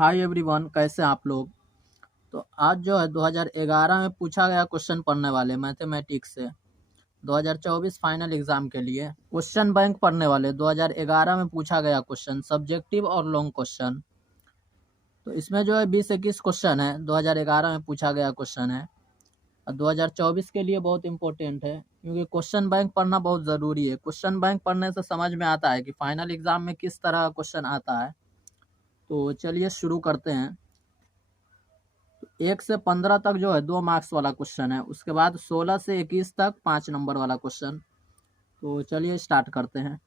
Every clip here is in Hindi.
हाय एवरीवन, कैसे आप लोग। तो आज जो है 2011 में पूछा गया क्वेश्चन पढ़ने वाले मैथमेटिक्स से 2024 फाइनल एग्जाम के लिए क्वेश्चन बैंक पढ़ने वाले 2011 में पूछा गया क्वेश्चन सब्जेक्टिव और लॉन्ग क्वेश्चन। तो इसमें जो है 20-21 क्वेश्चन है, 2011 में पूछा गया क्वेश्चन है और 2024 के लिए बहुत इंपॉर्टेंट है क्योंकि क्वेश्चन बैंक पढ़ना बहुत ज़रूरी है। क्वेश्चन बैंक पढ़ने से समझ में आता है कि फाइनल एग्जाम में किस तरह का क्वेश्चन आता है। तो चलिए शुरू करते हैं। 1 से 15 तक जो है 2 मार्क्स वाला क्वेश्चन है, उसके बाद 16 से 21 तक 5 नंबर वाला क्वेश्चन। तो चलिए स्टार्ट करते हैं।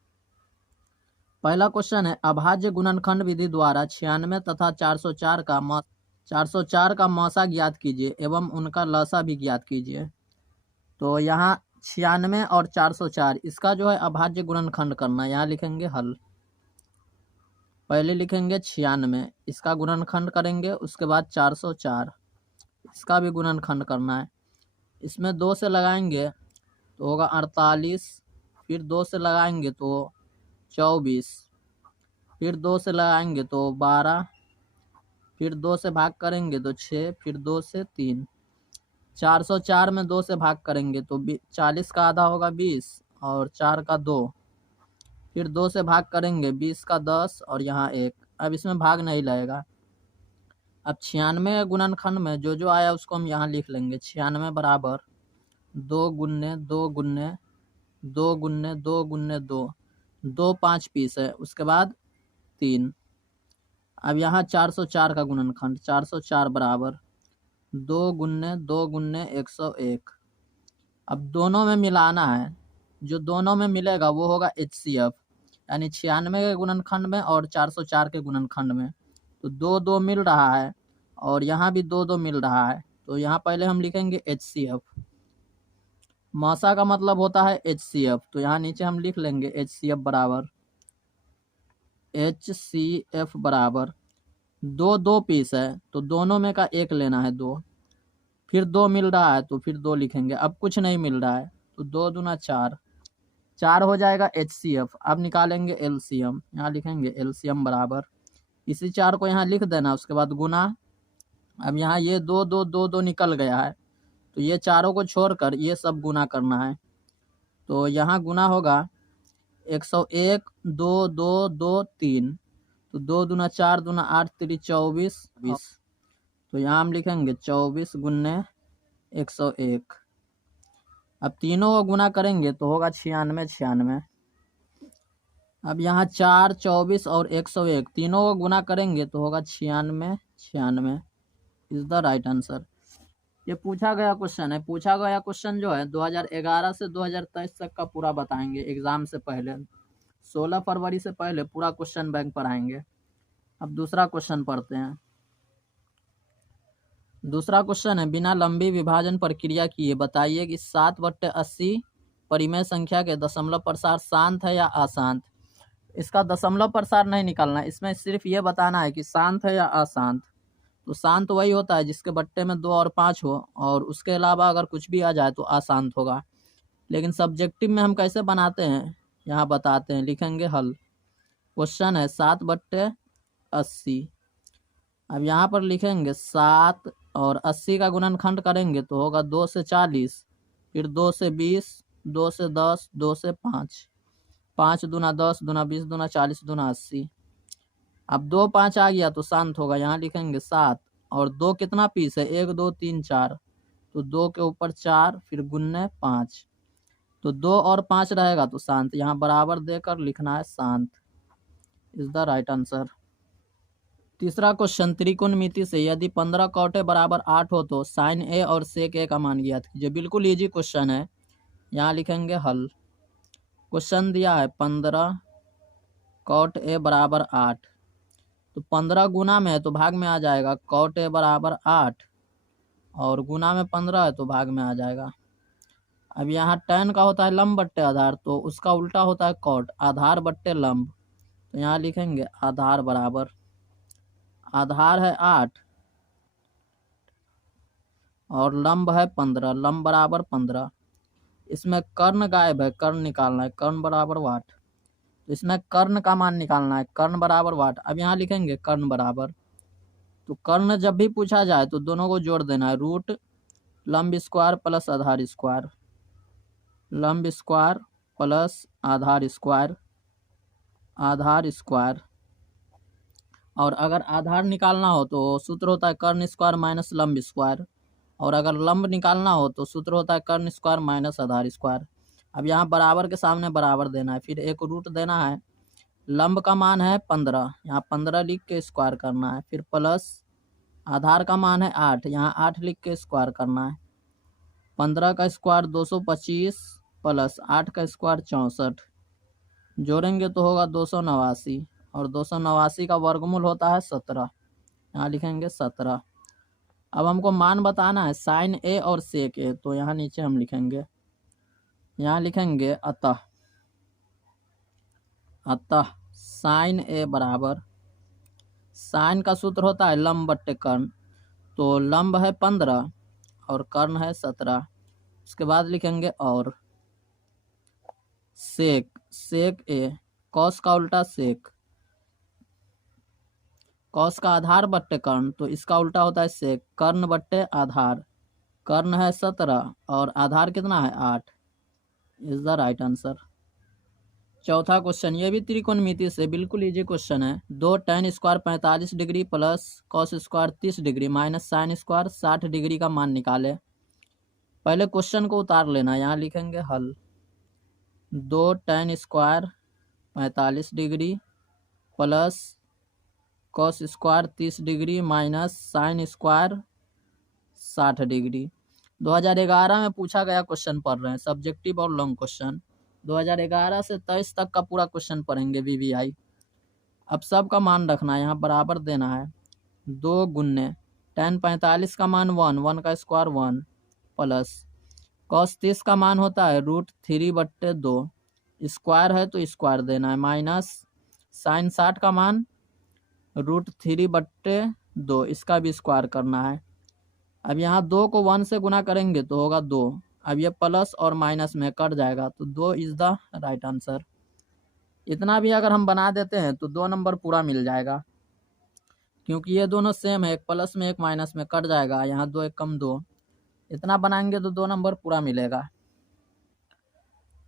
पहला क्वेश्चन है, अभाज्य गुणनखंड विधि द्वारा 96 तथा 404 का मौसा ज्ञात कीजिए एवं उनका लसा भी ज्ञात कीजिए। तो यहाँ 96 और 404 इसका जो है अभाज्य गुणनखंड करना, यहाँ लिखेंगे हल। पहले लिखेंगे 96, इसका गुणनखंड करेंगे, उसके बाद 404 इसका भी गुणनखंड करना है। इसमें 2 से लगाएंगे तो होगा 48, फिर 2 से लगाएंगे तो 24, फिर 2 से लगाएंगे तो 12, फिर 2 से भाग करेंगे तो 6, फिर 2 से 3। 404 में 2 से भाग करेंगे तो 40 का आधा होगा 20 और 4 का 2, फिर 2 से भाग करेंगे 20 का 10 और यहाँ 1। अब इसमें भाग नहीं लगेगा। अब 96 गुणनखंड में जो जो आया उसको हम यहाँ लिख लेंगे। 96 बराबर 2 गुन्ने 2 गुन्ने 2 गुन्ने 2 गुन्ने 2, 2 5 पीस है, उसके बाद 3। अब यहाँ 404 का गुणनखंड, 404 बराबर 2 गुन्ने 2 गुन्ने 101। अब दोनों में मिलाना है, जो दोनों में मिलेगा वो होगा HCF, यानी 96 के गुणनखंड में और 404 के गुणनखंड में। तो 2 2 मिल रहा है और यहाँ भी 2 2 मिल रहा है, तो यहाँ पहले हम लिखेंगे HCF। मौसा का मतलब होता है HCF, तो यहाँ नीचे हम लिख लेंगे HCF बराबर 2 2 पीस है तो दोनों में का 1 लेना है 2, फिर 2 मिल रहा है तो फिर 2 लिखेंगे। अब कुछ नहीं मिल रहा है तो 2 दूना 4, 4 हो जाएगा HCF। अब निकालेंगे LCM, यहाँ लिखेंगे LCM बराबर, इसी 4 को यहाँ लिख देना, उसके बाद गुना। अब यहाँ ये 2 2 2 2 निकल गया है तो ये चारों को छोड़कर ये सब गुना करना है। तो यहाँ गुना होगा 101 2 2 2 3, तो 2 दूना 4 दूना 8 3 24 20। तो यहाँ हम लिखेंगे 24 गुन्ने 101। अब तीनों को गुना करेंगे तो होगा 96 96। अब यहाँ 4 24 और 101 तीनों को गुना करेंगे तो होगा 96 96 इज द राइट आंसर। ये पूछा गया क्वेश्चन है। पूछा गया क्वेश्चन जो है 2011 से 2023 तक का पूरा बताएंगे एग्जाम से पहले। 16 फरवरी से पहले पूरा क्वेश्चन बैंक पढ़ाएंगे। अब दूसरा क्वेश्चन पढ़ते हैं। दूसरा क्वेश्चन है, बिना लंबी विभाजन प्रक्रिया किए बताइए कि 7/80 परिमेय संख्या के दशमलव प्रसार शांत है या अशांत। इसका दशमलव प्रसार नहीं निकालना, इसमें सिर्फ ये बताना है कि शांत है या अशांत। तो शांत वही होता है जिसके बट्टे में 2 और 5 हो और उसके अलावा अगर कुछ भी आ जाए तो अशांत होगा। लेकिन सब्जेक्टिव में हम कैसे बनाते हैं यहाँ बताते हैं, लिखेंगे हल। क्वेश्चन है 7/80। अब यहाँ पर लिखेंगे 7 और 80 का गुणनखंड करेंगे तो होगा 2 से 40, फिर 2 से 20, 2 से 10, 2 से 5, 5 दूना 10 दूना 20 दूना 40 दूना 80। अब 2 5 आ गया तो शांत होगा, यहाँ लिखेंगे 7 और 2 कितना पीस है 1 2 3 4, तो 2 के ऊपर 4 फिर गुन्ने 5, तो 2 और 5 रहेगा तो शांत, यहाँ बराबर देकर लिखना है शांत इज द राइट आंसर। तीसरा क्वेश्चन, त्रिकोणमिति से यदि 15 कौटे बराबर 8 हो तो साइन ए और सेक ए का मान ज्ञात कीजिए। बिल्कुल इजी क्वेश्चन है, यहाँ लिखेंगे हल। क्वेश्चन दिया है 15 कौट ए बराबर 8, तो 15 गुना में है तो भाग में आ जाएगा कौट ए बराबर 8 और गुना में 15 है तो भाग में आ जाएगा। अब यहाँ tan का होता है लंब बट्टे आधार, तो उसका उल्टा होता है कौट, आधार बट्टे लंब। तो यहाँ लिखेंगे आधार बराबर, आधार है 8 और लंब है 15, लंब बराबर 15। इसमें कर्ण गायब है, कर्ण निकालना है, कर्ण बराबर वाट। तो इसमें कर्ण का मान निकालना है, कर्ण बराबर वाट। अब यहाँ लिखेंगे कर्ण बराबर तो कर्ण जब भी पूछा जाए तो दोनों को जोड़ देना है, रूट लंब स्क्वायर प्लस आधार स्क्वायर, लंब स्क्वायर प्लस आधार स्क्वायर, आधार स्क्वायर। और अगर आधार निकालना हो तो सूत्र होता है कर्ण स्क्वायर माइनस लंब स्क्वायर, और अगर लंब निकालना हो तो सूत्र होता है कर्ण स्क्वायर माइनस आधार स्क्वायर। अब यहाँ बराबर के सामने बराबर देना है, फिर एक रूट देना है। लंब का मान है 15, यहाँ 15 लिख के स्क्वायर करना है, फिर प्लस आधार का मान है 8, यहाँ 8 लिख के स्क्वायर करना है। 15 का स्क्वायर 225 प्लस 8 का स्क्वायर 64, जोड़ेंगे तो होगा 289, और 289 का वर्गमूल होता है 17, यहाँ लिखेंगे 17। अब हमको मान बताना है साइन ए और सेक ए, तो यहाँ नीचे हम लिखेंगे, यहाँ लिखेंगे अतः, अतः साइन ए बराबर, साइन का सूत्र होता है लंब बट्टे कर्ण, तो लंब है 15 और कर्ण है 17। उसके बाद लिखेंगे और सेक, सेक ए, कॉस का उल्टा सेक, कॉस का आधार बट्टे कर्ण, तो इसका उल्टा होता है सेक, कर्ण बट्टे आधार, कर्ण है 17 और आधार कितना है 8, इज द राइट आंसर। चौथा क्वेश्चन, ये भी त्रिकोणमिति से बिल्कुल इजी क्वेश्चन है। 2 tan square 45 degree plus cos square 30 degree minus sine square 60 degree का मान निकाले। पहले क्वेश्चन को उतार लेना, यहाँ लिखेंगे हल। 2 tan square 45 degree plus cos square 30 degree minus sine square 60 degree. 2011 में पूछा गया क्वेश्चन पढ़ रहे हैं, सब्जेक्टिव और लॉन्ग क्वेश्चन। 2011 से 23 तक का पूरा क्वेश्चन पढ़ेंगे वीवीआई। अब सब का मान रखना है, यहाँ बराबर देना है। 2 गुन्ने tan 45 का मान 1, 1 का स्क्वायर 1 प्लस कॉस 30 का मान होता है √3/2, स्क्वायर है तो स्क्वायर देना है, माइनस साइन 60 का मान √3/2, इसका भी स्क्वायर करना है। अब यहाँ 2 को 1 से गुना करेंगे तो होगा 2, अब ये प्लस और माइनस में कट जाएगा, तो 2 इज द राइट आंसर। इतना भी अगर हम बना देते हैं तो 2 नंबर पूरा मिल जाएगा, क्योंकि ये दोनों सेम है, एक प्लस में एक माइनस में कट जाएगा, यहाँ 2 एक कम 2, इतना बनाएंगे तो 2 नंबर पूरा मिलेगा।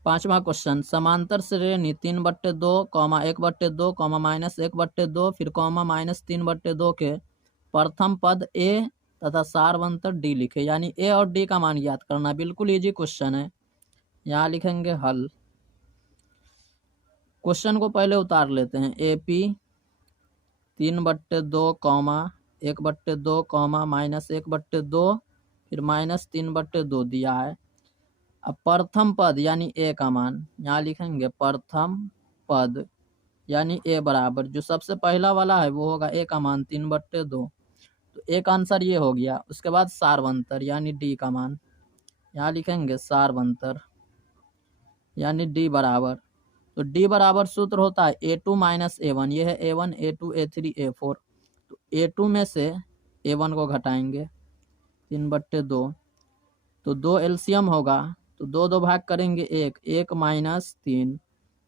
पांचवा क्वेश्चन, समांतर श्रेणी 3/2, 1/2, -1/2, फिर -3/2 के प्रथम पद ए तथा सारवंतर डी लिखे, यानी ए और डी का मान याद करना। बिल्कुल इजी क्वेश्चन है, यहाँ लिखेंगे हल। क्वेश्चन को पहले उतार लेते हैं। AP 3/2, 1/2, -1/2, फिर -3/2 दिया है। अब प्रथम पद यानी ए का मान, यहाँ लिखेंगे प्रथम पद यानी ए बराबर, जो सबसे पहला वाला है वो होगा ए का मान 3/2, तो एक आंसर ये हो गया। उसके बाद सारवंतर यानी डी का मान, यहाँ लिखेंगे सारवंतर यानी डी बराबर, तो डी बराबर सूत्र होता है A2 - A1, ये है A1, A2, A3, A4, तो A2 में से A1 को घटाएंगे 3/2, तो 2 एलसीएम होगा, तो 2 2 भाग करेंगे 1, 1 -3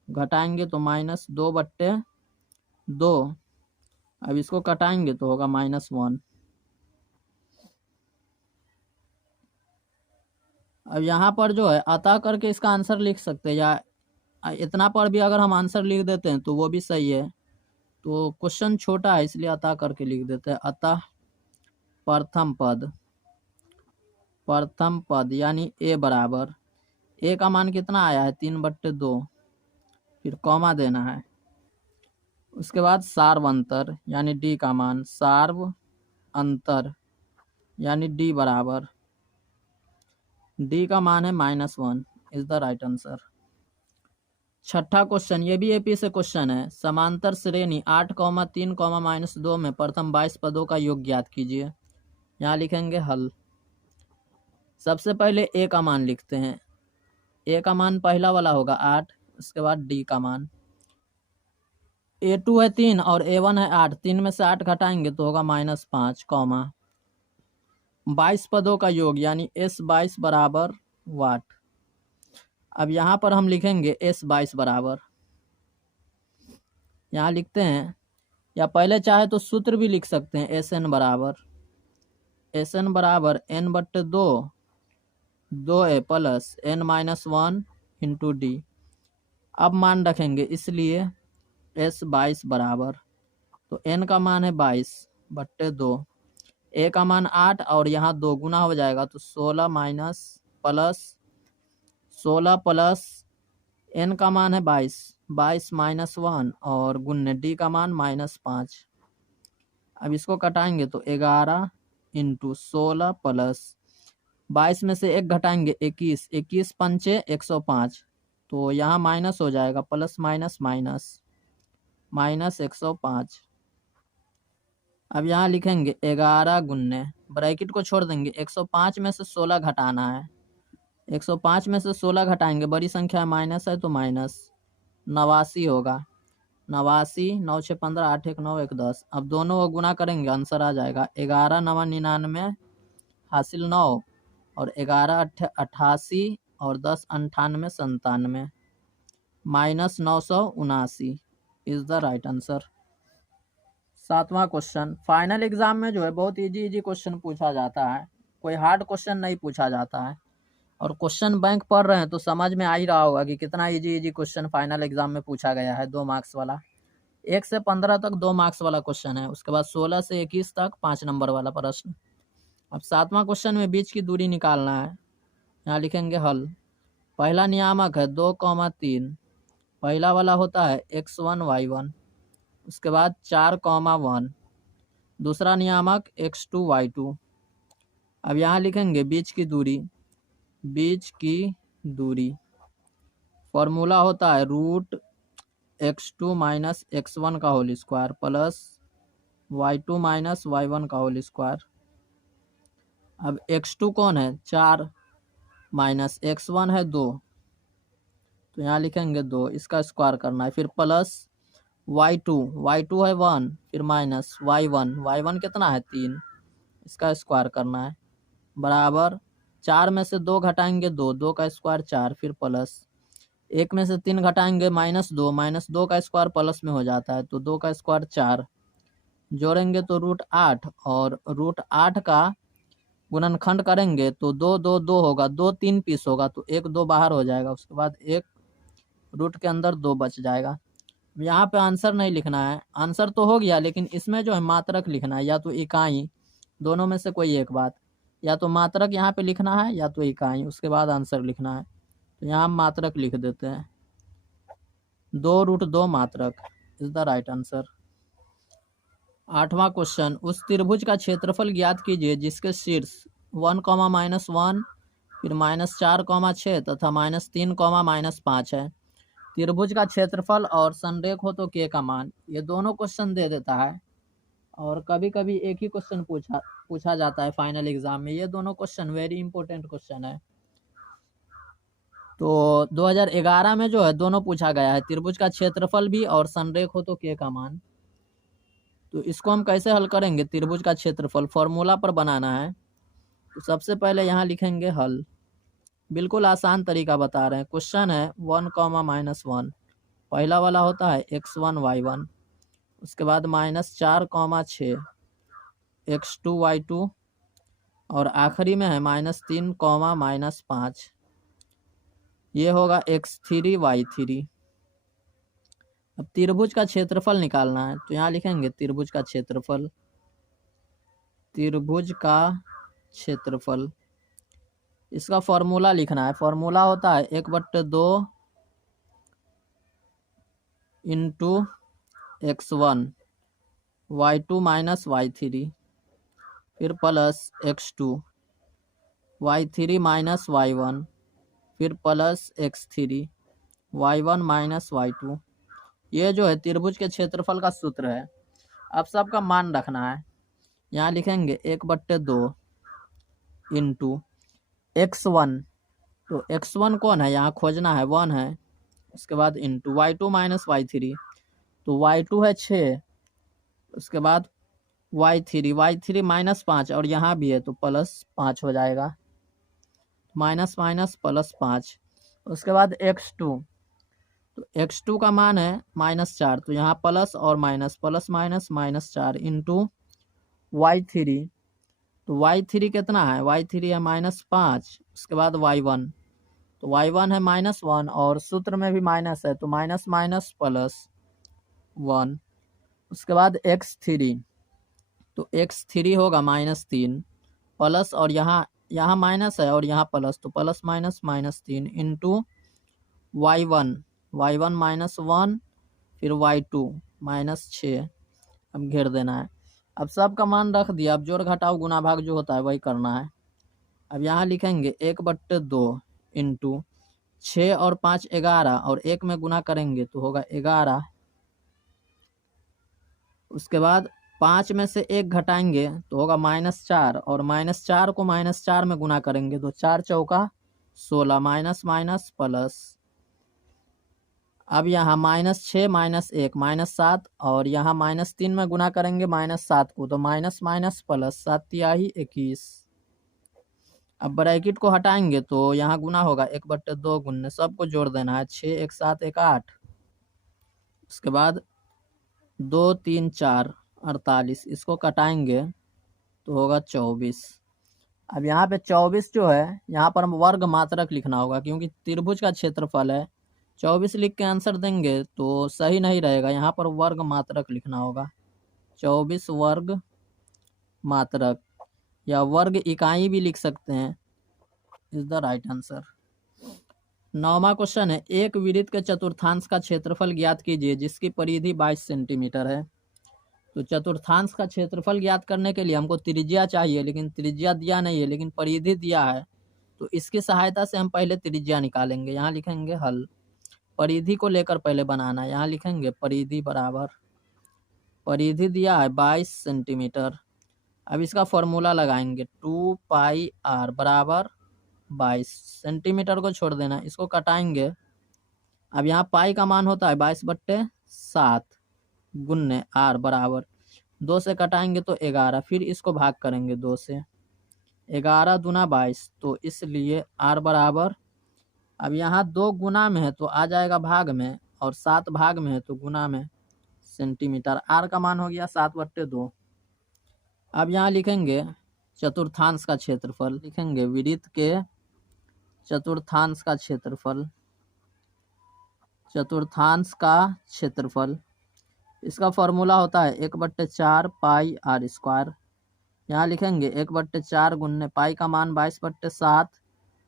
घटाएंगे तो -2/2, अब इसको कटाएंगे तो होगा -1। अब यहाँ पर जो है अतः करके इसका आंसर लिख सकते हैं, या इतना पर भी अगर हम आंसर लिख देते हैं तो वो भी सही है। तो क्वेश्चन छोटा है इसलिए अतः करके लिख देते हैं। अतः प्रथम पद, प्रथम पद यानी ए बराबर, ए का मान कितना आया है 3/2, फिर कॉमा देना है। उसके बाद सार्वंतर यानी डी का मान, सार्व अंतर यानी डी बराबर, डी का मान है -1, इज द राइट आंसर। छठा क्वेश्चन, ये भी एपी से क्वेश्चन है। समांतर श्रेणी 8, 3, -2 में प्रथम 22 पदों का योग ज्ञात कीजिए, यहाँ लिखेंगे हल। सबसे पहले ए का मान लिखते हैं, ए का मान पहला वाला होगा 8, उसके बाद डी का मान, A2 है 3 और A1 है 8, 3 में से 8 घटाएंगे तो होगा -5, 22 पदों का योग यानी S22 बराबर वाट। अब यहाँ पर हम लिखेंगे S22 बराबर, यहाँ लिखते हैं या पहले चाहे तो सूत्र भी लिख सकते हैं, एस एन बराबर एन बट्टे 2a plus n minus 1 into D. अब मान रखेंगे, इसलिए s 22 बराबर, तो n का मान है 22 बट्टे 2, a का मान 8 और यहाँ 2 गुना हो जाएगा, तो 16 प्लस n का मान है 22 माइनस 1 और गुन्ने d का मान -5। अब इसको कटाएंगे तो 11 इंटू 16 प्लस 22 में से 1 घटाएंगे 21 पंचे 105, तो यहाँ माइनस हो जाएगा, प्लस माइनस माइनस 105। अब यहाँ लिखेंगे 11 गुन्ने, ब्रैकेट को छोड़ देंगे, 105 में से 16 घटाना है, 105 में से 16 घटाएंगे, बड़ी संख्या माइनस है तो माइनस 89 होगा, 89, 9 6 15, 8 1 9 1 10। अब दोनों को गुना करेंगे, आंसर आ जाएगा 11 9 99 हासिल 9 और 11 88 और 10 98 97 minus 979 is the right answer. 7वां क्वेश्चन, फाइनल एग्जाम में जो है बहुत इजी क्वेश्चन पूछा जाता है, कोई हार्ड क्वेश्चन नहीं पूछा जाता है। और क्वेश्चन बैंक पढ़ रहे हैं तो समझ में आ ही रहा होगा कि कितना इजी क्वेश्चन फाइनल एग्जाम में पूछा गया है। 2 मार्क्स वाला, 1 से 15 तक 2 मार्क्स वाला क्वेश्चन है, उसके बाद 16 से 21 तक 5 नंबर वाला प्रश्न। अब 7वां क्वेश्चन में बीच की दूरी निकालना है। यहाँ लिखेंगे हल। पहला नियामक है 2,3, पहला वाला होता है x1 y1, उसके बाद 4,1, दूसरा नियामक x2 y2। अब यहाँ लिखेंगे बीच की दूरी, फॉर्मूला होता है √x2 माइनस x1 का whole square plus y2 minus y1 का होल स्क्वायर। अब x2 कौन है 4 माइनस x1 है 2, तो यहाँ लिखेंगे 2, इसका स्क्वायर करना है, फिर प्लस y2 है 1, फिर माइनस y1 कितना है 3, इसका स्क्वायर करना है, बराबर 4 में से 2 घटाएंगे 2 का स्क्वायर 4, फिर प्लस 1 में से 3 घटाएंगे -2 का स्क्वायर प्लस में हो जाता है, तो 2 का स्क्वायर 4, जोड़ेंगे तो √8 और √8 का गुणनखंड करेंगे तो 2 होगा, 2 3 पीस होगा, तो 1 2 बाहर हो जाएगा, उसके बाद 1 रूट के अंदर 2 बच जाएगा। यहाँ पे आंसर नहीं लिखना है, आंसर तो हो गया लेकिन इसमें जो है मात्रक लिखना है, या तो इकाई, दोनों में से कोई एक बात, या तो मात्रक यहाँ पे लिखना है या तो इकाई, उसके बाद आंसर लिखना है। तो यहाँ हम मात्रक लिख देते हैं, 2√2 मात्रक इज द राइट आंसर। 8वां क्वेश्चन, उस त्रिभुज का क्षेत्रफल ज्ञात कीजिए जिसके शीर्ष 1, -1, फिर -4, 6 तथा -3, -5 है। त्रिभुज का क्षेत्रफल और संरेख हो तो k का मान, ये दोनों क्वेश्चन दे देता है और कभी कभी एक ही क्वेश्चन पूछा जाता है फाइनल एग्जाम में। ये दोनों क्वेश्चन वेरी इंपॉर्टेंट क्वेश्चन है। तो 2011 में जो है दोनों पूछा गया है, त्रिभुज का क्षेत्रफल भी और संरेख हो तो k का मान। तो इसको हम कैसे हल करेंगे, त्रिभुज का क्षेत्रफल फॉर्मूला पर बनाना है। तो सबसे पहले यहाँ लिखेंगे हल, बिल्कुल आसान तरीका बता रहे हैं। क्वेश्चन है 1, -1, पहला वाला होता है x1 y1, उसके बाद -4, 6 x2 y2 और आखिरी में है -3, -5, ये होगा x3 y3। अब त्रिभुज का क्षेत्रफल निकालना है, तो यहाँ लिखेंगे त्रिभुज का क्षेत्रफल, इसका फॉर्मूला लिखना है। फॉर्मूला होता है 1/2 into x1 y2 minus y3, फिर plus x2 y3 minus y1, फिर plus x3 y1 minus y2। ये जो है त्रिभुज के क्षेत्रफल का सूत्र है। अब सबका मान रखना है, यहाँ लिखेंगे 1/2 इंटू x1, तो x1 कौन है यहाँ खोजना है 1 है, उसके बाद इंटू y2 माइनस y3, तो y2 है 6, उसके बाद y3 -5 और यहाँ भी है तो +5 हो जाएगा, माइनस प्लस 5। उसके बाद x2, तो x2 का मान है -4, तो यहाँ प्लस और minus, plus minus -4 into y3। तो y3 कितना है, y3 है -5, उसके बाद y1, तो y1 है -1 और सूत्र में भी माइनस है तो माइनस माइनस प्लस 1। उसके बाद x3, तो x3 होगा -3 प्लस, और यहाँ माइनस है और यहाँ प्लस, तो plus minus -3 into y1, y1 -1, फिर y2 -6। अब घेर देना है। अब सब का मान रख दिया, अब जोड़ घटाव गुना भाग जो होता है वही करना है। अब यहाँ लिखेंगे 1/2 इंटू 6 और 5 11, और 1 में गुना करेंगे तो होगा 11। उसके बाद 5 में से 1 घटाएंगे तो होगा -4, और -4 को -4 में गुना करेंगे तो 4 चौका 16, माइनस माइनस प्लस। अब यहाँ -6 -1 -7, और यहाँ -3 में गुना करेंगे -7 को तो माइनस माइनस प्लस, 7 तिहाई 21। अब ब्रैकेट को हटाएंगे तो यहाँ गुना होगा 1/2 गुने, सबको जोड़ देना है, 6 1 7 1 8। उसके बाद 2 3 4 48, इसको कटाएंगे तो होगा 24। अब यहाँ पे 24 जो है, यहाँ पर हम वर्ग मात्रक लिखना होगा क्योंकि त्रिभुज का क्षेत्रफल है। 24 लिख के आंसर देंगे तो सही नहीं रहेगा, यहाँ पर वर्ग मात्रक लिखना होगा। 24 वर्ग मात्रक, या वर्ग इकाई भी लिख सकते हैं, इज द राइट आंसर। 9वां क्वेश्चन है, एक वृत्त के चतुर्थांश का क्षेत्रफल ज्ञात कीजिए जिसकी परिधि 22 सेंटीमीटर है। तो चतुर्थांश का क्षेत्रफल ज्ञात करने के लिए हमको त्रिज्या चाहिए, लेकिन त्रिज्या दिया नहीं है लेकिन परिधि दिया है, तो इसकी सहायता से हम पहले त्रिज्या निकालेंगे। यहाँ लिखेंगे हल, परिधि को लेकर पहले बनाना है। यहाँ लिखेंगे परिधि बराबर, परिधि दिया है 22 सेंटीमीटर। अब इसका फॉर्मूला लगाएंगे, 2πr बराबर 22, सेंटीमीटर को छोड़ देना, इसको कटाएंगे। अब यहाँ पाई का मान होता है 22/7 गुन्ने r बराबर 2 से कटाएंगे तो 11, फिर इसको भाग करेंगे 2 से, 11 दूना 22, तो इसलिए r बराबर, अब यहाँ 2 गुना में है तो आ जाएगा भाग में, और 7 भाग में है तो गुना में, सेंटीमीटर। r का मान हो गया 7/2। अब यहाँ लिखेंगे चतुर्थांश का क्षेत्रफल, लिखेंगे वृत्त के चतुर्थांश का क्षेत्रफल, चतुर्थांश का क्षेत्रफल, इसका फॉर्मूला होता है 1/4 पाई r स्क्वायर। यहाँ लिखेंगे 1/4 गुन्ने पाई का मान 22/7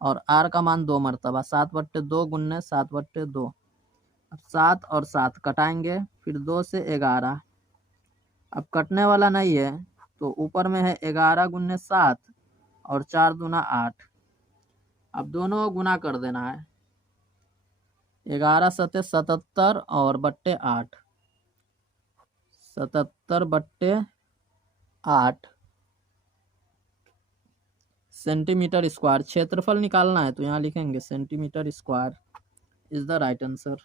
और r का मान 2 मरतबा, 7/2 गुन्ने 7/2। अब 7 और 7 कटाएंगे, फिर 2 से 11, अब कटने वाला नहीं है तो ऊपर में है 11 गुन्ने 7 और 4 दूना 8। अब दोनों को गुना कर देना है, 11 सते 77 और बट्टे 8, 77/8 सेंटीमीटर स्क्वायर। क्षेत्रफल निकालना है तो यहाँ लिखेंगे centimetre square, is the right answer.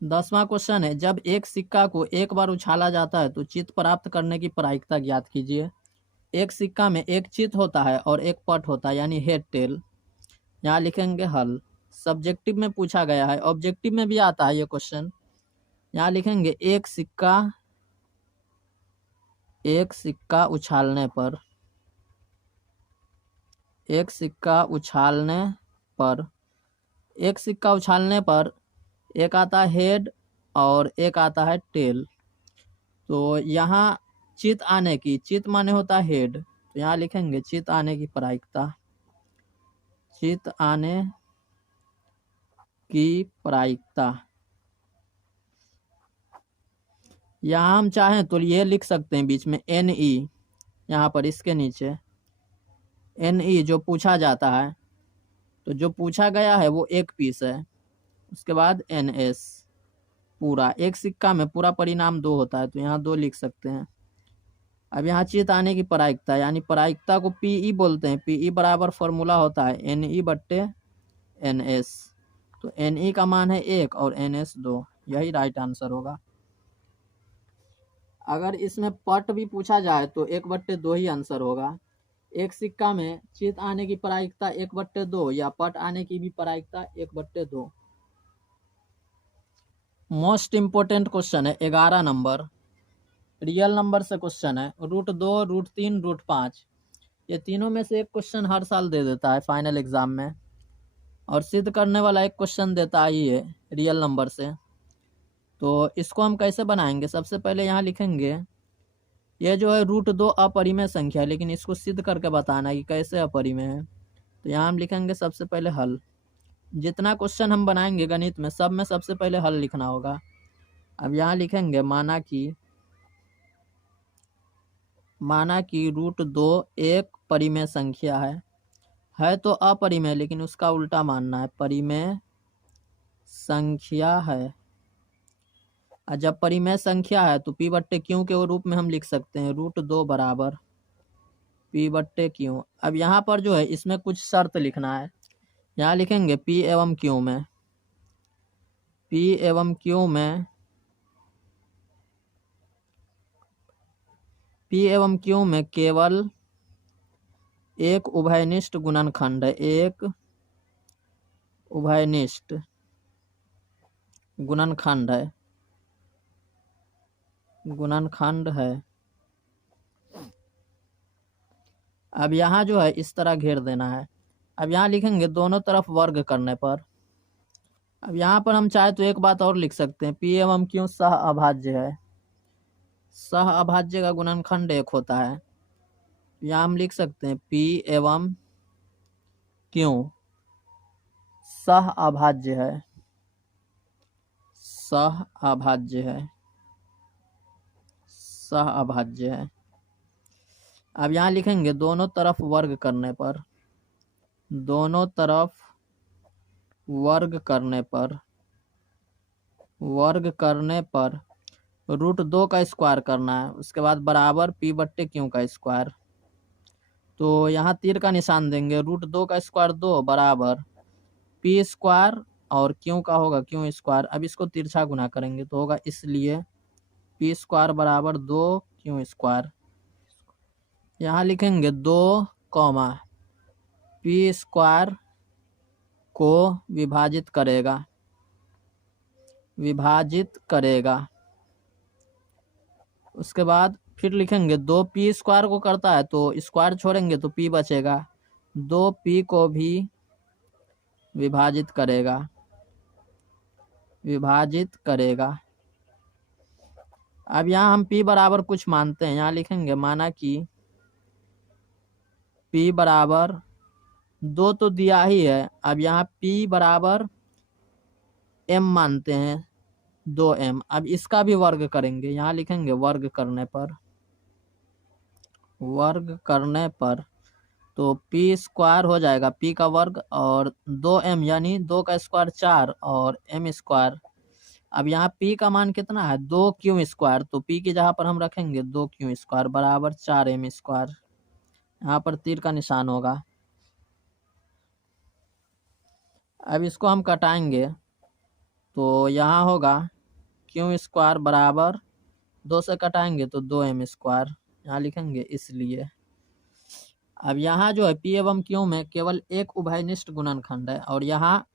10वां क्वेश्चन है, जब एक सिक्का को एक बार उछाला जाता है तो चित्त प्राप्त करने की प्रायिकता ज्ञात कीजिए। एक सिक्का में एक चित्त होता है और एक पट होता है, यानी हेड टेल। यहाँ लिखेंगे हल, सब्जेक्टिव में पूछा गया है, ऑब्जेक्टिव में भी आता है ये क्वेश्चन। यहाँ लिखेंगे एक सिक्का उछालने पर, एक सिक्का उछालने पर एक आता है हेड और एक आता है टेल। तो यहाँ चित आने की, चित माने होता है हेड, तो यहाँ लिखेंगे चित आने की प्रायिकता, चित आने की प्रायिकता। यहाँ हम चाहें तो ये लिख सकते हैं बीच में NE, यहाँ पर इसके नीचे NE जो पूछा जाता है, तो जो पूछा गया है वो एक पीस है। उसके बाद NS पूरा, एक सिक्का में पूरा परिणाम 2 होता है तो यहाँ 2 लिख सकते हैं। अब यहाँ चित आने की प्रायिकता, यानी प्रायिकता को PE बोलते हैं। PE बराबर फॉर्मूला होता है NE/NS, तो NE का मान है 1 और NS 2, यही राइट आंसर होगा। अगर इसमें पट भी पूछा जाए तो 1/2 ही आंसर होगा। एक सिक्का में चित आने की प्रायिकता 1/2 या पट आने की भी प्रायिकता 1/2। मोस्ट इम्पोर्टेंट क्वेश्चन है 11 नंबर, रियल नंबर से क्वेश्चन है। √2, √3, √5 ये तीनों में से एक क्वेश्चन हर साल दे देता है फाइनल एग्जाम में, और सिद्ध करने वाला एक क्वेश्चन देता ही है रियल नंबर से। तो इसको हम कैसे बनाएंगे, सबसे पहले यहाँ लिखेंगे ये जो है √2 अपरिमेय संख्या है, लेकिन इसको सिद्ध करके बताना है कि कैसे अपरिमेय है। तो यहाँ हम लिखेंगे सबसे पहले हल। जितना क्वेश्चन हम बनाएंगे गणित में, सब में सबसे पहले हल लिखना होगा। अब यहाँ लिखेंगे माना कि √2 एक परिमेय संख्या है तो अपरिमेय, लेकिन उसका उल्टा मानना है, परिमेय संख्या है। और जब परिमेय संख्या है तो P/Q के रूप में हम लिख सकते हैं √2 बराबर P/Q। अब यहाँ पर जो है इसमें कुछ शर्त लिखना है। यहाँ लिखेंगे P एवं Q में केवल एक उभयनिष्ठ गुणनखंड है, एक उभयनिष्ठ गुणनखंड है। अब यहाँ जो है इस तरह घेर देना है। अब यहाँ लिखेंगे दोनों तरफ वर्ग करने पर। अब यहाँ पर हम चाहे तो एक बात और लिख सकते हैं, P एवं Q सह अभाज्य है। सह अभाज्य का गुणनखंड एक होता है। यहाँ हम लिख सकते हैं P एवं Q सह अभाज्य है। अब यहाँ लिखेंगे दोनों तरफ वर्ग करने पर, √2 का स्क्वायर करना है, उसके बाद बराबर P/Q का स्क्वायर। तो यहाँ तीर का निशान देंगे, √2 का स्क्वायर 2 बराबर P स्क्वायर और Q का होगा Q स्क्वायर। अब इसको तिरछा गुना करेंगे तो होगा, इसलिए P स्क्वायर बराबर 2 Q स्क्वायर। यहाँ लिखेंगे 2, P स्क्वायर को विभाजित करेगा। उसके बाद फिर लिखेंगे 2 P स्क्वायर को करता है तो स्क्वायर छोड़ेंगे तो P बचेगा, 2 P को भी विभाजित करेगा। अब यहाँ हम P बराबर कुछ मानते हैं। यहाँ लिखेंगे माना कि P बराबर 2 तो दिया ही है। अब यहाँ P बराबर M मानते हैं, 2M। अब इसका भी वर्ग करेंगे। यहाँ लिखेंगे वर्ग करने पर तो P स्क्वायर हो जाएगा, P का वर्ग और 2M यानी 2 का स्क्वायर 4 और M स्क्वायर। अब यहाँ P का मान कितना है, 2Q स्क्वायर। तो P की जगह पर हम रखेंगे 2Q स्क्वायर बराबर 4M स्क्वायर। यहाँ पर तीर का निशान होगा। अब इसको हम कटाएंगे तो यहाँ होगा Q स्क्वायर बराबर 2 से कटाएंगे तो 2M स्क्वायर। यहाँ लिखेंगे इसलिए। अब यहाँ जो है P एवं Q में केवल एक उभयनिष्ठ गुणनखंड है, और यहाँ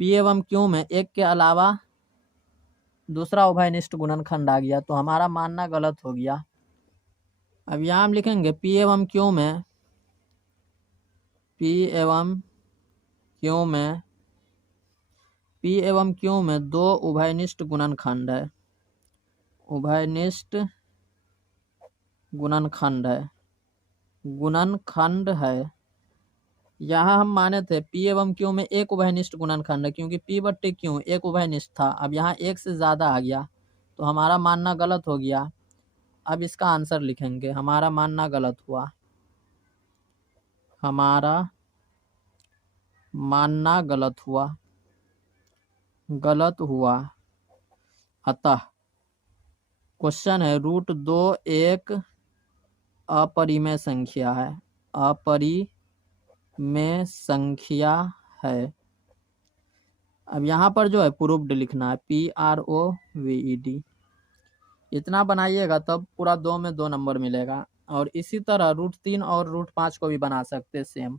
P एवं Q में एक के अलावा दूसरा उभयनिष्ठ गुणनखंड आ गया, तो हमारा मानना गलत हो गया। अब यहाँ हम लिखेंगे P एवं Q में दो उभयनिष्ठ गुणनखंड है। यहाँ हम माने थे P एवं Q में एक उभयनिष्ठ गुणनखंड है, क्योंकि P/Q एक उभयनिष्ठ था। अब यहाँ एक से ज़्यादा आ गया तो हमारा मानना गलत हो गया। अब इसका आंसर लिखेंगे, हमारा मानना गलत हुआ। अतः क्वेश्चन है √2 एक अपरिमेय संख्या है। अब यहाँ पर जो है प्रूव्ड लिखना है, PROVED। इतना बनाइएगा तब पूरा 2 में 2 नंबर मिलेगा। और इसी तरह √3 और √5 को भी बना सकते हैं सेम।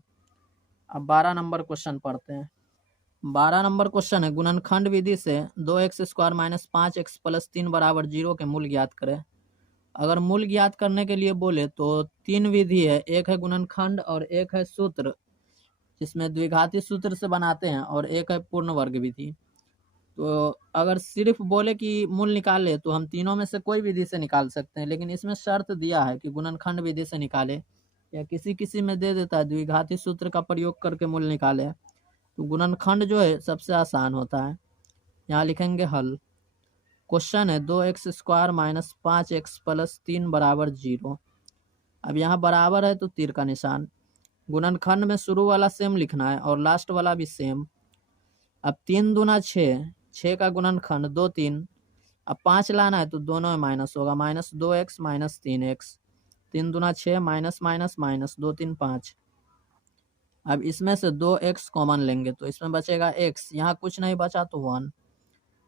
अब 12 नंबर क्वेश्चन पढ़ते हैं। 12 नंबर क्वेश्चन है, गुणनखंड विधि से 2x² माइनस 5x प्लस 3 बराबर 0 के मूल ज्ञात करें। अगर मूल ज्ञात करने के लिए बोले तो 3 विधि है, एक है गुणनखंड और एक है सूत्र जिसमें द्विघाती सूत्र से बनाते हैं और एक है पूर्ण वर्ग विधि। तो अगर सिर्फ बोले कि मूल निकाले तो हम तीनों में से कोई विधि से निकाल सकते हैं, लेकिन इसमें शर्त दिया है कि गुणनखंड विधि से निकाले, या किसी किसी में दे देता है द्विघाती सूत्र का प्रयोग करके मूल निकाले। तो गुणनखंड जो है सबसे आसान होता है। यहाँ लिखेंगे हल। क्वेश्चन है 2x² माइनस 5x प्लस 3 बराबर 0। अब यहाँ बराबर है तो तीर का निशान। गुणनखंड में शुरू वाला सेम लिखना है और लास्ट वाला भी सेम। अब 3 दूना 6, 6 का गुणनखंड 2 3। अब 5 लाना है तो दोनों में माइनस होगा, माइनस 2x माइनस 3x। 3 दूना 6 माइनस माइनस माइनस 2 3 5। अब इसमें से 2x कॉमन लेंगे तो इसमें बचेगा x, यहाँ कुछ नहीं बचा तो 1।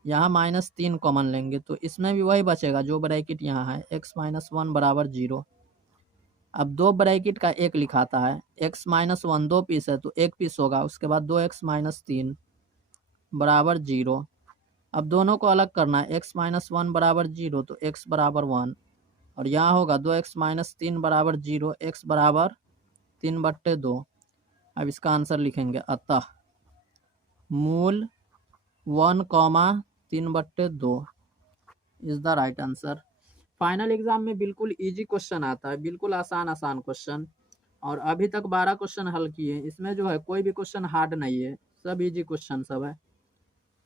यहाँ माइनस 3 कॉमन लेंगे तो इसमें भी वही बचेगा जो ब्रैकेट यहाँ है, x माइनस 1 बराबर 0। अब 2 ब्रैकेट का 1 लिखाता है, x माइनस 1 2 पीस है तो 1 पीस होगा, उसके बाद 2x माइनस 3 बराबर 0। अब दोनों को अलग करना है, x माइनस 1 बराबर 0 तो x बराबर 1, और यहाँ होगा 2x माइनस 3 बराबर 0, x बराबर 3/2। अब इसका आंसर लिखेंगे, अतः मूल 1,3/2 is the right answer. Final exam में बिल्कुल इजी क्वेश्चन आता है, बिल्कुल आसान क्वेश्चन, और अभी तक 12 क्वेश्चन हल किए। इसमें जो है कोई भी क्वेश्चन हार्ड नहीं है, सब इजी क्वेश्चन सब है।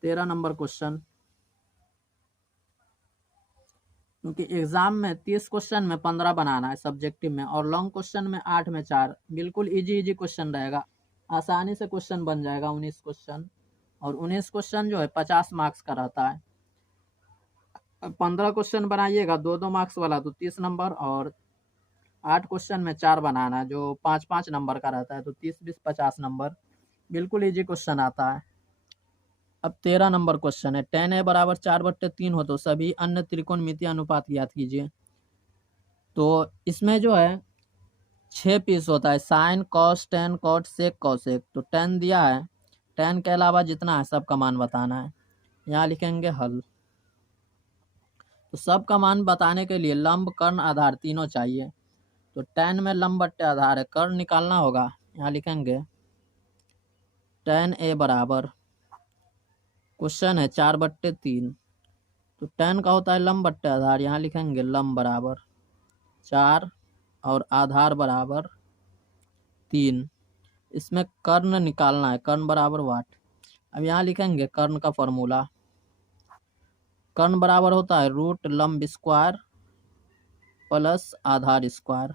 13 नंबर क्वेश्चन, क्योंकि एग्जाम में 30 क्वेश्चन में 15 बनाना है सब्जेक्टिव में, और लॉन्ग क्वेश्चन में 8 में 4। बिल्कुल इजी क्वेश्चन रहेगा, आसानी से क्वेश्चन बन जाएगा। 19 क्वेश्चन, और 19 क्वेश्चन जो है 50 मार्क्स का रहता है। 15 क्वेश्चन बनाइएगा 2-2 मार्क्स वाला तो 30 नंबर, और 8 क्वेश्चन में 4 बनाना है जो 5-5 नंबर का रहता है, तो 30-20 50 नंबर। बिल्कुल इजी क्वेश्चन आता है। अब 13 नंबर क्वेश्चन है, tan a बराबर 4/3 हो तो सभी अन्य त्रिकोणमितीय अनुपात ज्ञात कीजिए। तो इसमें जो है 6 पीस होता है, sine cos tan cot sec cosec. तो tan दिया है, tan के अलावा जितना है सबका मान बताना है। यहाँ लिखेंगे हल। तो सबका मान बताने के लिए लंब कर्ण आधार तीनों चाहिए। तो tan में लंब बट्टे आधार है, कर्ण निकालना होगा। यहाँ लिखेंगे tan a बराबर, क्वेश्चन है 4/3, तो tan का होता है लंब बट्टे आधार। यहाँ लिखेंगे लंब बराबर 4 और आधार बराबर 3। इसमें कर्ण निकालना है, कर्ण बराबर वाट। अब यहाँ लिखेंगे कर्ण का फॉर्मूला। कर्ण बराबर होता है रूट लंब स्क्वायर प्लस आधार स्क्वायर।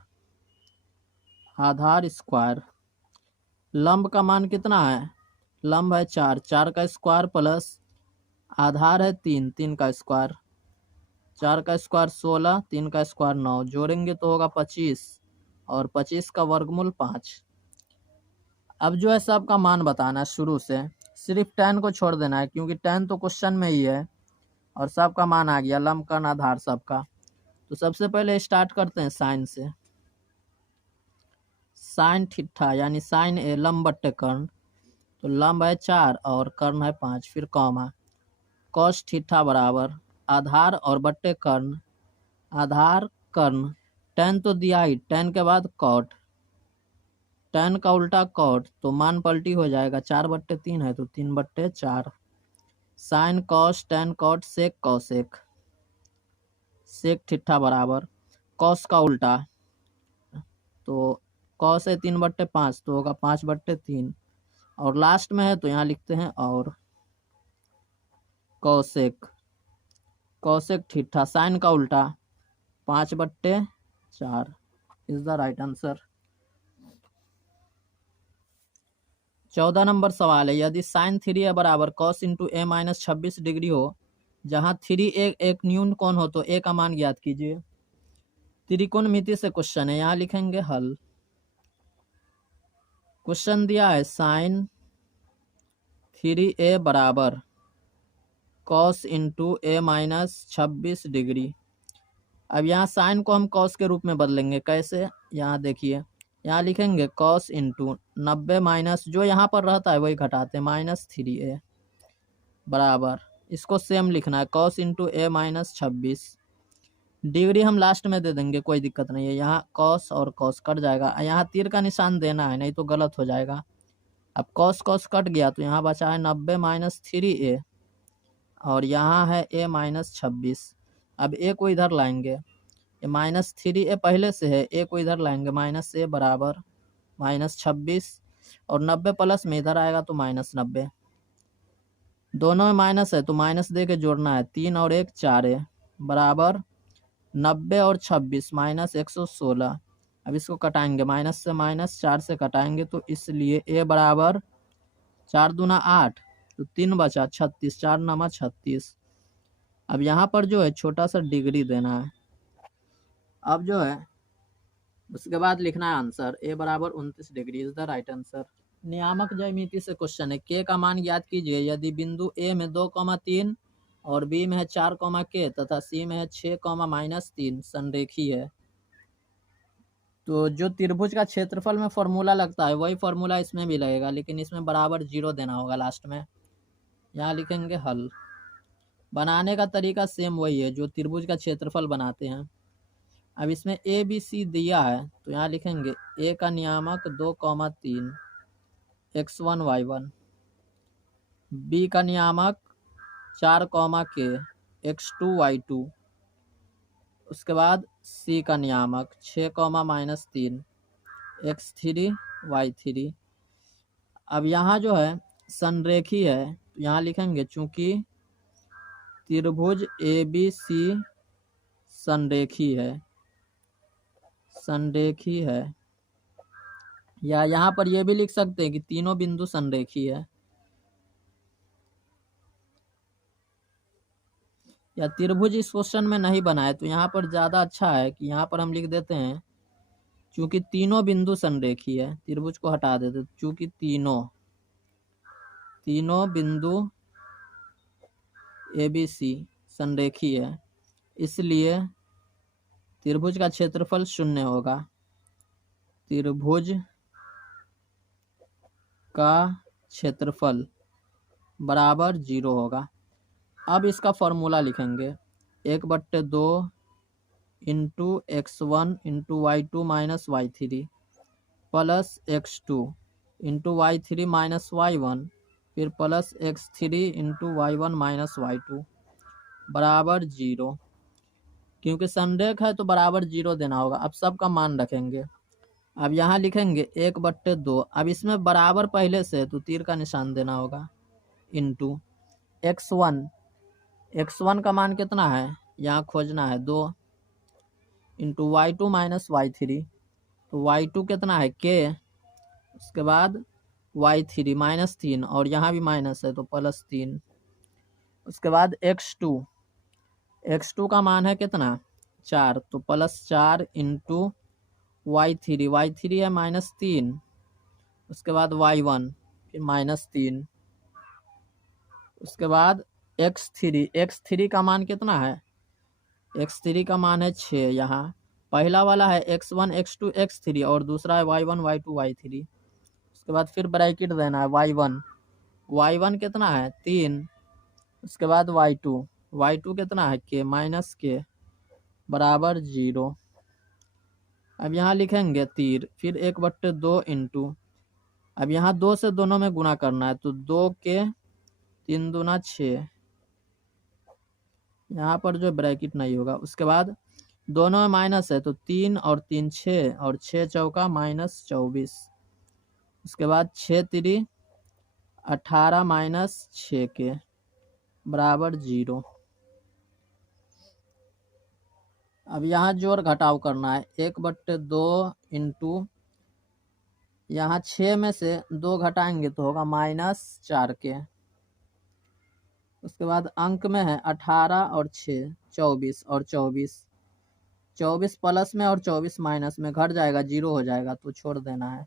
आधार स्क्वायर, लंब का मान कितना है, लंब है 4, 4 का स्क्वायर प्लस आधार है 3, 3 का स्क्वायर। 4 का स्क्वायर 16, 3 का स्क्वायर 9, जोड़ेंगे तो होगा 25, और 25 का वर्गमूल 5। अब जो है सबका मान बताना है शुरू से, सिर्फ tan को छोड़ देना है क्योंकि tan तो क्वेश्चन में ही है, और सबका मान आ गया लंब कर्ण आधार सबका। तो सबसे पहले स्टार्ट करते हैं साइन से। साइन थीटा यानी साइन ए लंब बट्टे कर्ण, तो लंब है 4 और कर्ण है 5, फिर कॉमा। कॉस थीटा बराबर आधार और बट्टे कर्ण, आधार कर्ण। tan तो दिया ही, tan के बाद कॉट, tan का उल्टा कॉट, तो मान पलटी हो जाएगा। 4/3 है तो 3/4। Sine cos tan cot sec cosec, sec theta बराबर कॉस का उल्टा, तो कॉस है 3/5 तो होगा 5/3, और लास्ट में है तो यहाँ लिखते हैं और कॉसेक, कॉसेक थीटा साइन का उल्टा 5/4 is the right answer. 14 number सवाल है, यदि साइन 3a बराबर cos into a minus 26 degree हो, जहाँ 3a एक न्यून कोण हो, तो a का मान ज्ञात कीजिए। त्रिकोणमिति से क्वेश्चन है, यहाँ लिखेंगे हल। क्वेश्चन दिया है साइन 3a बराबर cos into a minus 26 degree. अब यहाँ साइन को हम कॉस के रूप में बदलेंगे, कैसे, यहाँ देखिए यहाँ लिखेंगे कॉस इंटू 90 माइनस जो यहाँ पर रहता है वही घटाते हैं -3a बराबर, इसको सेम लिखना है cos into a minus 26। Degree हम लास्ट में दे देंगे, कोई दिक्कत नहीं है। यहाँ कॉस और कॉस कट जाएगा, यहाँ तीर का निशान देना है नहीं तो गलत हो जाएगा। अब कॉस कॉस कट गया तो यहाँ बचा है 90 माइनस 3a और यहाँ है a माइनस 26। अब a को इधर लाएंगे, ये -3a पहले से है, a को इधर लाएंगे -a बराबर -26 और 90 प्लस में इधर आएगा तो -90। दोनों में माइनस है तो माइनस दे के जोड़ना है, 3 और 1 4a बराबर 90 और 26 -116। अब इसको कटाएंगे, माइनस से माइनस 4 से कटाएंगे तो इसलिए a बराबर 4 दूना 8 तो 3 बचा 36, 4 नमा 36। अब यहाँ पर जो है छोटा सा डिग्री देना है। अब जो है उसके बाद लिखना है आंसर, a बराबर 29 degree is the right answer. नियामक ज्यामिति से क्वेश्चन है, k का मान ज्ञात कीजिए यदि बिंदु a में 2,3 और b में है 4, k तथा c में है 6, -3 संरेखी है। तो जो त्रिभुज का क्षेत्रफल में फॉर्मूला लगता है वही फॉर्मूला इसमें भी लगेगा, लेकिन इसमें बराबर 0 देना होगा लास्ट में। यहाँ लिखेंगे हल। बनाने का तरीका सेम वही है जो त्रिभुज का क्षेत्रफल बनाते हैं। अब इसमें ए बी सी दिया है तो यहाँ लिखेंगे a का नियामक 2,3 x1 y1, b का नियामक 4, k x2 y2, उसके बाद c का नियामक 6, -3 x3 y3। अब यहाँ जो है संरेखी है तो यहाँ लिखेंगे चूंकि त्रिभुज ABC संरेखी है, या यहाँ पर ये भी लिख सकते हैं कि तीनों बिंदु संरेखी है, या त्रिभुज इस क्वेश्चन में नहीं बना है तो यहाँ पर ज़्यादा अच्छा है कि यहाँ पर हम लिख देते हैं चूंकि तीनों बिंदु संरेखी है, त्रिभुज को हटा देते चूंकि तीनों बिंदु ABC संरेखी है इसलिए त्रिभुज का क्षेत्रफल 0 होगा। त्रिभुज का क्षेत्रफल बराबर 0 होगा। अब इसका फॉर्मूला लिखेंगे 1/2 into x1 into y2 minus y3 plus x2 into y3 minus y1 फिर plus x3 into y1 minus y2 बराबर 0। क्योंकि संरेख है तो बराबर 0 देना होगा। अब सबका मान रखेंगे। अब यहाँ लिखेंगे 1/2। अब इसमें बराबर पहले से है तो तीर का निशान देना होगा, इंटू x1 का मान कितना है यहाँ खोजना है 2 इंटू y2 माइनस y3 तो y2 कितना है k, उसके बाद y3 -3 और यहाँ भी माइनस है तो +3। उसके बाद x2 का मान है कितना 4 तो +4 इंटू y3 है -3, उसके बाद y1 फिर -3, उसके बाद x3 का मान कितना है, x3 का मान है 6। यहाँ पहला वाला है x1 x2 x3 और दूसरा है y1 y2 y3। उसके बाद फिर ब्रैकेट देना है y1 कितना है 3, उसके बाद y2 कितना है k -k बराबर 0। अब यहाँ लिखेंगे तीर फिर 1/2 इंटू, अब यहाँ 2 से दोनों में गुना करना है तो 2 के 3 दूना 6, यहाँ पर जो ब्रैकेट नहीं होगा। उसके बाद दोनों में माइनस है तो 3 और 3 6 और 6 चौका -24, उसके बाद 6 3 18 -6 के बराबर 0। अब यहाँ जोड़ घटाव करना है 1/2 इंटू, यहाँ 6 में से 2 घटाएंगे तो होगा -4 के। उसके बाद अंक में है 18 और 6 24 और 24 प्लस में और 24 माइनस में घट जाएगा 0 हो जाएगा तो छोड़ देना है।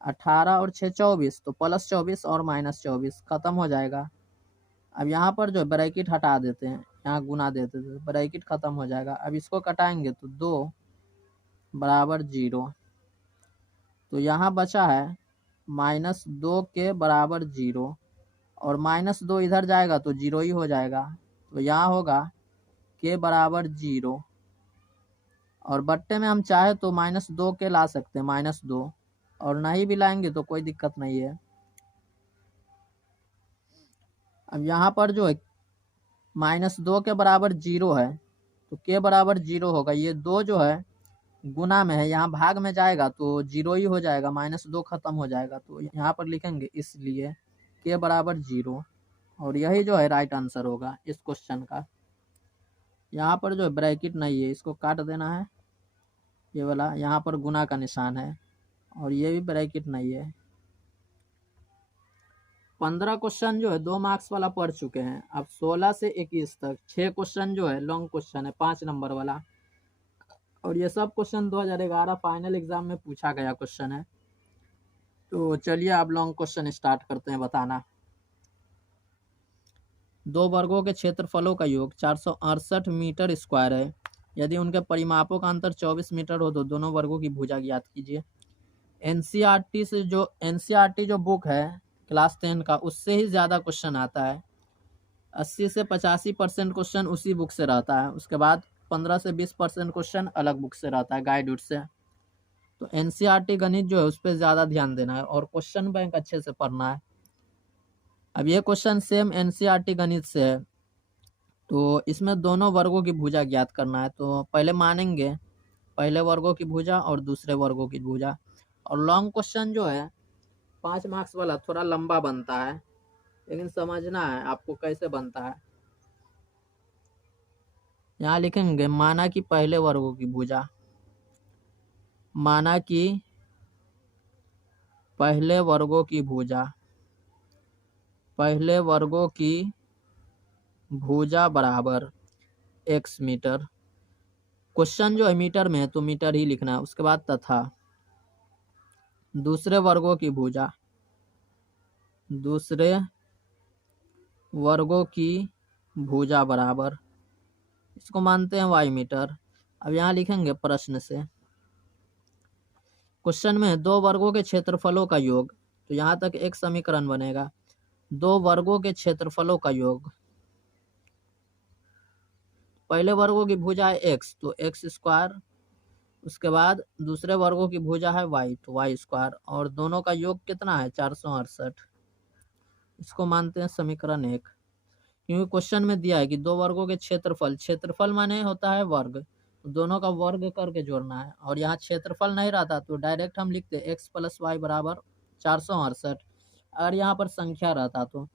18 और 6 24 तो +24 और -24 खत्म हो जाएगा। अब यहाँ पर जो ब्रैकेट हटा देते हैं, यहाँ गुना देते थे ब्रैकेट खत्म हो जाएगा। अब इसको कटाएंगे तो 2 बराबर 0। तो यहाँ बचा है -2 के बराबर 0, और -2 इधर जाएगा तो 0 ही हो जाएगा। तो यहाँ होगा के बराबर 0, और बट्टे में हम चाहे तो -2 के ला सकते हैं, -2, और नहीं भी लाएंगे तो कोई दिक्कत नहीं है। अब यहाँ पर जो है -2 के बराबर 0 है, तो के बराबर 0 होगा। ये 2 जो है गुना में है, यहाँ भाग में जाएगा तो 0 ही हो जाएगा, -2 खत्म हो जाएगा। तो यहाँ पर लिखेंगे इसलिए के बराबर 0, और यही जो है राइट आंसर होगा इस क्वेश्चन का। यहाँ पर जो है ब्रैकेट नहीं है, इसको काट देना है, ये वाला यहाँ पर गुना का निशान है, और ये भी ब्रैकेट नहीं है। 15 क्वेश्चन जो है 2 मार्क्स वाला पढ़ चुके हैं। अब 16 से 21 तक 6 क्वेश्चन जो है लॉन्ग क्वेश्चन है, 5 नंबर वाला, और ये सब क्वेश्चन 2011 फाइनल एग्जाम में पूछा गया क्वेश्चन है। तो चलिए अब लॉन्ग क्वेश्चन स्टार्ट करते हैं बताना। 2 वर्गों के क्षेत्रफलों का योग 468 मीटर स्क्वायर है। यदि उनके परिमापों का अंतर 24 मीटर हो तो दोनों वर्गों की भुजा ज्ञात कीजिए। एनसीईआरटी जो बुक है क्लास 10 का, उससे ही ज़्यादा क्वेश्चन आता है। 80 से 85% क्वेश्चन उसी बुक से रहता है। उसके बाद 15 से 20% क्वेश्चन अलग बुक से रहता है, गाइड उड से। तो एनसीईआरटी गणित जो है उस पर ज़्यादा ध्यान देना है, और क्वेश्चन बैंक अच्छे से पढ़ना है। अब ये क्वेश्चन सेम एनसीईआरटी गणित से है, तो इसमें दोनों वर्गों की भुजा ज्ञात करना है। तो पहले मानेंगे पहले वर्गों की भुजा और दूसरे वर्गों की भुजा। और लॉन्ग क्वेश्चन जो है 5 मार्क्स वाला थोड़ा लंबा बनता है, लेकिन समझना है आपको कैसे बनता है। यहाँ लिखेंगे माना कि पहले वर्गों की भुजा, माना कि पहले वर्गों की भुजा, पहले वर्गों की भुजा बराबर x मीटर। क्वेश्चन जो है मीटर में है तो मीटर ही लिखना है। उसके बाद तथा दूसरे वर्गों की भुजा, दूसरे वर्गों की भुजा बराबर, इसको मानते हैं y मीटर। अब यहाँ लिखेंगे प्रश्न से, क्वेश्चन में 2 वर्गों के क्षेत्रफलों का योग, तो यहाँ तक एक समीकरण बनेगा। 2 वर्गों के क्षेत्रफलों का योग, पहले वर्गों की भुजा है x, तो x स्क्वायर, उसके बाद दूसरे वर्गों की भुजा है y, तो y स्क्वायर, और दोनों का योग कितना है 468। इसको मानते हैं समीकरण 1, क्योंकि क्वेश्चन में दिया है कि 2 वर्गों के क्षेत्रफल, क्षेत्रफल माने होता है वर्ग, तो दोनों का वर्ग करके जोड़ना है। और यहाँ क्षेत्रफल नहीं रहता तो डायरेक्ट हम लिखते x + y बराबर 468, अगर यहाँ पर संख्या रहता तो।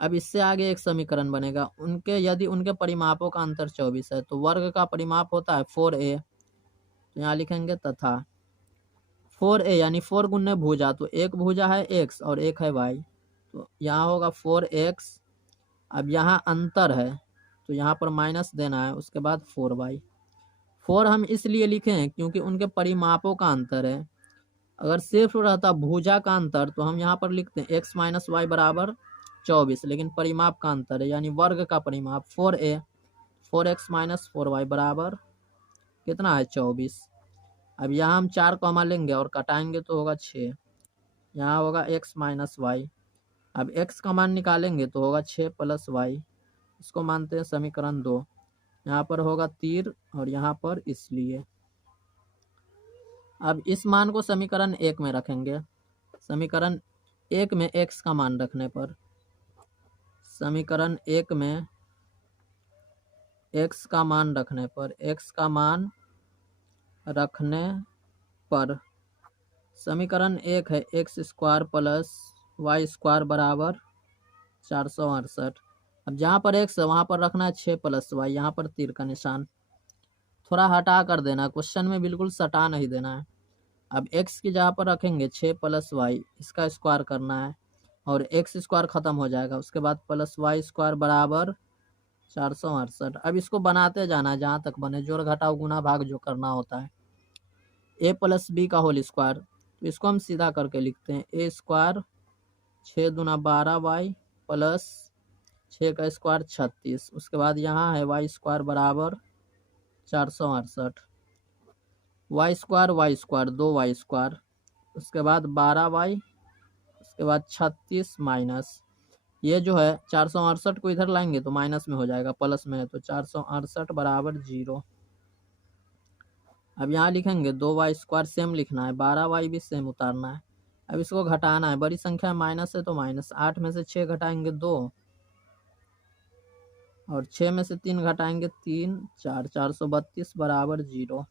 अब इससे आगे एक समीकरण बनेगा, यदि उनके परिमापों का अंतर 24 है, तो वर्ग का परिमाप होता है 4a, तो यहाँ लिखेंगे तथा 4a यानी 4 गुने भुजा, तो एक भुजा है x और एक है y, तो यहाँ होगा 4x। अब यहाँ अंतर है तो यहाँ पर माइनस देना है, उसके बाद 4y। 4 हम इसलिए लिखे हैं क्योंकि उनके परिमापों का अंतर है। अगर सिर्फ रहता भुजा का अंतर तो हम यहाँ पर लिखते हैं x - y बराबर 24, लेकिन परिमाप का अंतर है यानी वर्ग का परिमाप 4a, 4x - 4y बराबर कितना है 24। अब यहाँ हम 4 कॉमा लेंगे और कटाएंगे तो होगा 6, यहाँ होगा x - y। अब x का मान निकालेंगे तो होगा 6 + y, इसको मानते हैं समीकरण 2। यहाँ पर होगा तीर और यहाँ पर इसलिए। अब इस मान को समीकरण 1 में रखेंगे। समीकरण 1 में x का मान रखने पर, समीकरण 1 में x का मान रखने पर, x का मान रखने पर समीकरण 1 है x स्क्वायर + y स्क्वायर बराबर 468। अब जहाँ पर x है वहाँ पर रखना है 6 + y, यहाँ पर तीर का निशान थोड़ा हटा कर देना, क्वेश्चन में बिल्कुल सटा नहीं देना है। अब x की जगह पर रखेंगे 6 + y, इसका स्क्वायर करना है और x स्क्वायर खत्म हो जाएगा, उसके बाद +y स्क्वायर बराबर 468। अब इसको बनाते जाना है जहाँ तक बने, जोड़ घटाव गुना भाग जो करना होता है। a + b का होल स्क्वायर, तो इसको हम सीधा करके लिखते हैं a स्क्वायर 6 दूना 12y प्लस 6 का स्क्वायर 36, उसके बाद यहाँ है y स्क्वायर बराबर 468, y स्क्वायर 2y स्क्वायर, उसके बाद 12y, उसके बाद 36 माइनस, ये जो है 468 को इधर लाएंगे तो माइनस में हो जाएगा, प्लस में है तो 468 बराबर 0। अब यहाँ लिखेंगे 2y² सेम लिखना है, 12y भी सेम उतारना है। अब इसको घटाना है, बड़ी संख्या माइनस है तो माइनस, 8 में से 6 घटाएंगे 2 और 6 में से 3 घटाएंगे 3, 4, 432 बराबर 0।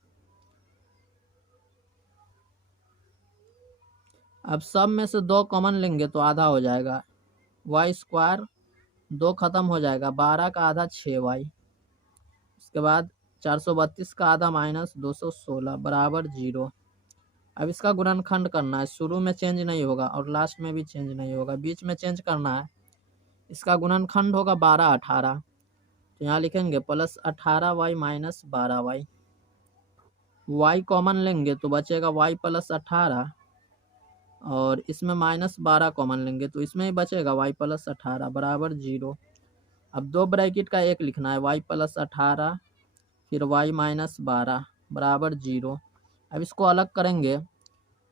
अब सब में से 2 कॉमन लेंगे तो आधा हो जाएगा, y², 2 खत्म हो जाएगा, 12 का आधा 6y, उसके बाद 432 का आधा माइनस 216 बराबर 0। अब इसका गुणनखंड करना है, शुरू में चेंज नहीं होगा और लास्ट में भी चेंज नहीं होगा, बीच में चेंज करना है। इसका गुणनखंड होगा 12, 18, तो यहाँ लिखेंगे plus 18y minus 12y। y common लेंगे तो बचेगा y प्लस 18 और इसमें माइनस 12 कॉमन लेंगे तो इसमें ही बचेगा y प्लस 18 बराबर 0। अब 2 ब्रैकेट का एक लिखना है, y प्लस 18 फिर y माइनस 12 बराबर 0। अब इसको अलग करेंगे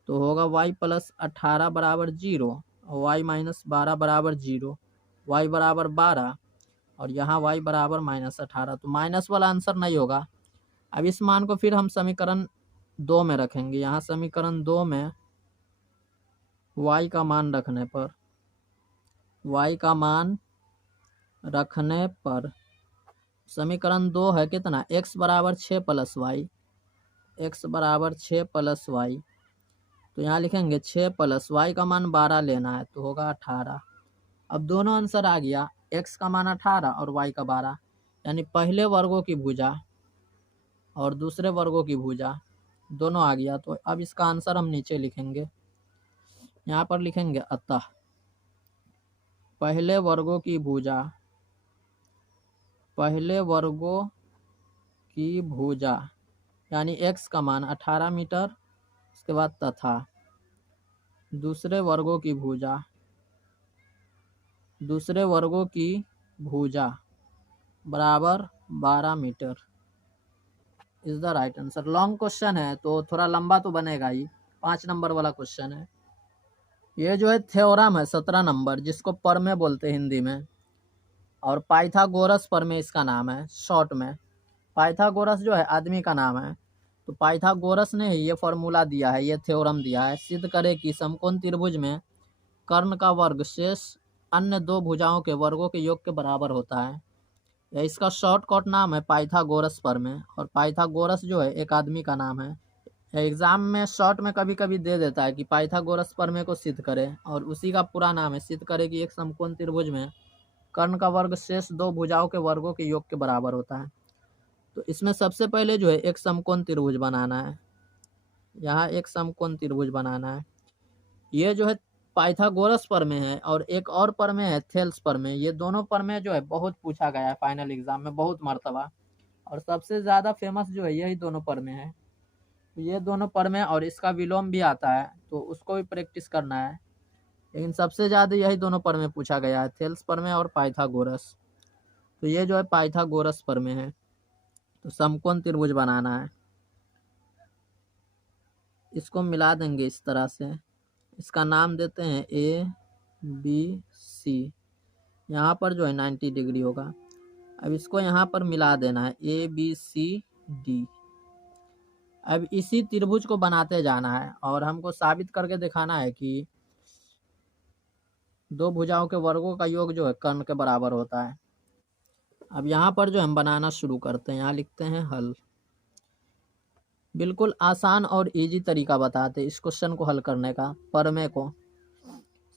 तो होगा y प्लस 18 बराबर 0 और y माइनस 12 बराबर 0, y बराबर 12 और यहाँ y बराबर माइनस 18, तो माइनस वाला आंसर नहीं होगा। अब इस मान को फिर हम समीकरण 2 में रखेंगे, यहाँ समीकरण 2 में y का मान रखने पर, y का मान रखने पर समीकरण 2 है कितना, x बराबर 6 प्लस वाई, x बराबर 6 प्लस वाई, तो यहाँ लिखेंगे 6 प्लस वाई का मान 12 लेना है तो होगा 18। अब दोनों आंसर आ गया, x का मान 18 और y का 12, यानी पहले वर्गों की भुजा और दूसरे वर्गों की भुजा दोनों आ गया। तो अब इसका आंसर हम नीचे लिखेंगे, यहाँ पर लिखेंगे अतः पहले वर्गों की भुजा, पहले वर्गों की भुजा यानी x का मान 18 मीटर, उसके बाद तथा दूसरे वर्गों की भुजा, दूसरे वर्गों की भुजा बराबर 12 metre is the right answer. Long question है तो थोड़ा लंबा तो बनेगा ही, 5 नंबर वाला क्वेश्चन है। ये जो है थ्योरम है 17 नंबर, जिसको परमे बोलते हैं हिंदी में, और पाइथागोरस परमे इसका नाम है शॉर्ट में। पाइथागोरस जो है आदमी का नाम है, तो पाइथागोरस ने ये फॉर्मूला दिया है, ये थ्योरम दिया है, सिद्ध करे कि समकोण त्रिभुज में कर्ण का वर्ग शेष अन्य 2 भुजाओं के वर्गों के योग के बराबर होता है। यह इसका शॉर्टकट नाम है पाइथागोरस परमे, और पाइथागोरस जो है एक आदमी का नाम है। एग्जाम में शॉर्ट में कभी कभी दे देता है कि पाइथागोरस परमे को सिद्ध करे, और उसी का पूरा नाम है सिद्ध करे कि एक समकोण त्रिभुज में कर्ण का वर्ग शेष 2 भुजाओं के वर्गों के योग के बराबर होता है। तो इसमें सबसे पहले जो है एक समकोण त्रिभुज बनाना है, यहाँ एक समकोण त्रिभुज बनाना है। ये जो है पाइथागोरस परमे है, और एक और परमे है थेल्स परमे। ये दोनों परमे जो है बहुत पूछा गया है फाइनल एग्जाम में, बहुत मर्तबा, और सबसे ज़्यादा फेमस जो है यही दोनों परमे है। ये दोनों परमे और इसका विलोम भी आता है तो उसको भी प्रैक्टिस करना है, लेकिन सबसे ज़्यादा यही दोनों परमे पूछा गया है, थेल्स परमे और पाइथागोरस। तो ये जो है पाइथागोरस परमे है। तो समकोण त्रिभुज बनाना है, इसको मिला देंगे इस तरह से, इसका नाम देते हैं ए बी सी, यहाँ पर जो है 90 डिग्री होगा। अब इसको यहाँ पर मिला देना है ए बी सी डी। अब इसी त्रिभुज को बनाते जाना है और हमको साबित करके दिखाना है कि 2 भुजाओं के वर्गों का योग जो है कर्ण के बराबर होता है। अब यहाँ पर जो हम बनाना शुरू करते हैं, यहाँ लिखते हैं हल। बिल्कुल आसान और इजी तरीका बताते हैं इस क्वेश्चन को हल करने का। परमे को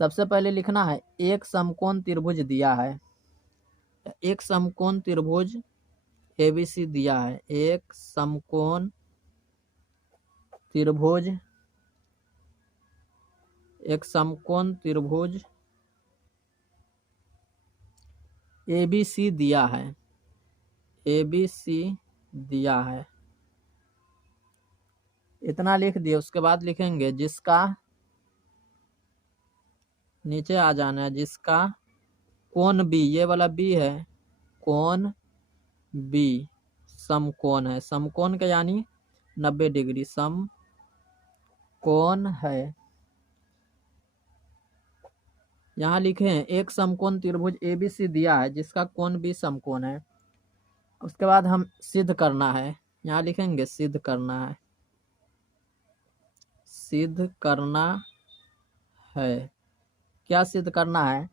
सबसे पहले लिखना है, एक समकोण त्रिभुज दिया है, एक समकोण त्रिभुज एबीसी दिया है, एक समकोण त्रिभुज, एक समकोण त्रिभुज एबीसी दिया है, एबीसी दिया है, इतना लिख दिए। उसके बाद लिखेंगे जिसका, नीचे आ जाना है, जिसका कोण बी, ये वाला बी है, कोण बी समकोण है, समकोण के यानी 90 डिग्री समकोण है, यहाँ लिखे हैं एक समकोण त्रिभुज ABC दिया है जिसका कोण भी समकोण है। उसके बाद हम सिद्ध करना है, यहाँ लिखेंगे सिद्ध करना है, सिद्ध करना है। क्या सिद्ध करना है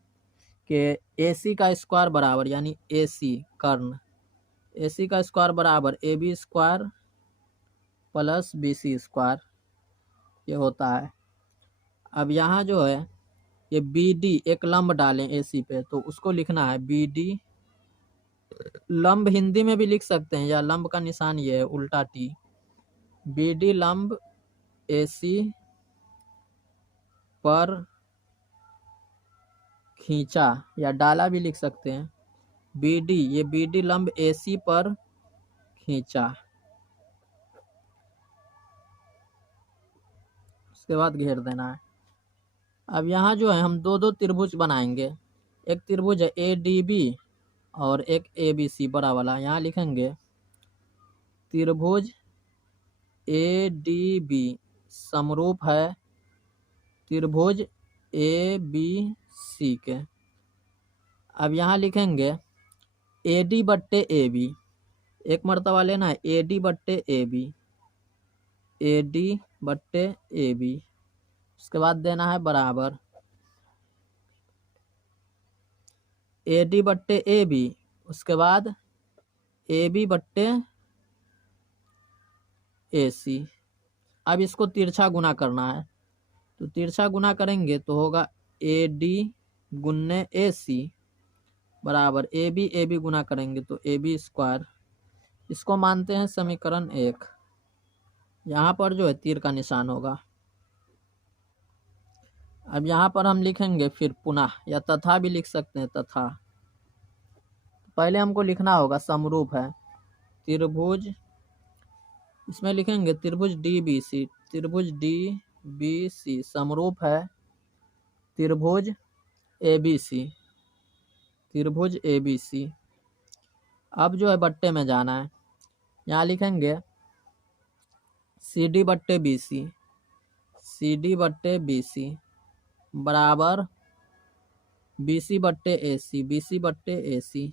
कि AC का स्क्वायर बराबर, यानी AC कर्ण, AC का स्क्वायर बराबर AB square plus BC square, ये होता है। अब यहाँ जो है ये BD एक लंब डालें AC पे, तो उसको लिखना है BD, लंब हिंदी में भी लिख सकते हैं, या लंब का निशान ये है उल्टा T, BD लंब AC पर खींचा, या डाला भी लिख सकते हैं। BD, ये BD लंब AC पर खींचा, उसके बाद घेर देना है। अब यहाँ जो है हम दो दो त्रिभुज बनाएंगे, एक त्रिभुज है ADB और एक ABC बड़ा वाला। यहाँ लिखेंगे त्रिभुज ADB समरूप है त्रिभुज ABC के। अब यहाँ लिखेंगे AD बट्टे AB, एक मर्तबा लेना है AD बट्टे AB, AD बट्टे AB, उसके बाद देना है बराबर AD बट्टे AB, उसके बाद AB बट्टे AC। अब इसको तिरछा गुना करना है, तो तिरछा गुना करेंगे तो होगा AD गुन्ने AC बराबर AB गुना करेंगे तो AB स्क्वायर। इसको मानते हैं समीकरण 1। यहाँ पर जो है तीर का निशान होगा। अब यहाँ पर हम लिखेंगे फिर पुनः, या तथा भी लिख सकते हैं, तथा। पहले हमको लिखना होगा समरूप है त्रिभुज, इसमें लिखेंगे त्रिभुज DBC, त्रिभुज DBC समरूप है त्रिभुज ABC, त्रिभुज ABC। अब जो है बट्टे में जाना है, यहाँ लिखेंगे CD बट्टे BC, CD बट्टे BC बराबर BC बट्टे AC, BC बट्टे AC।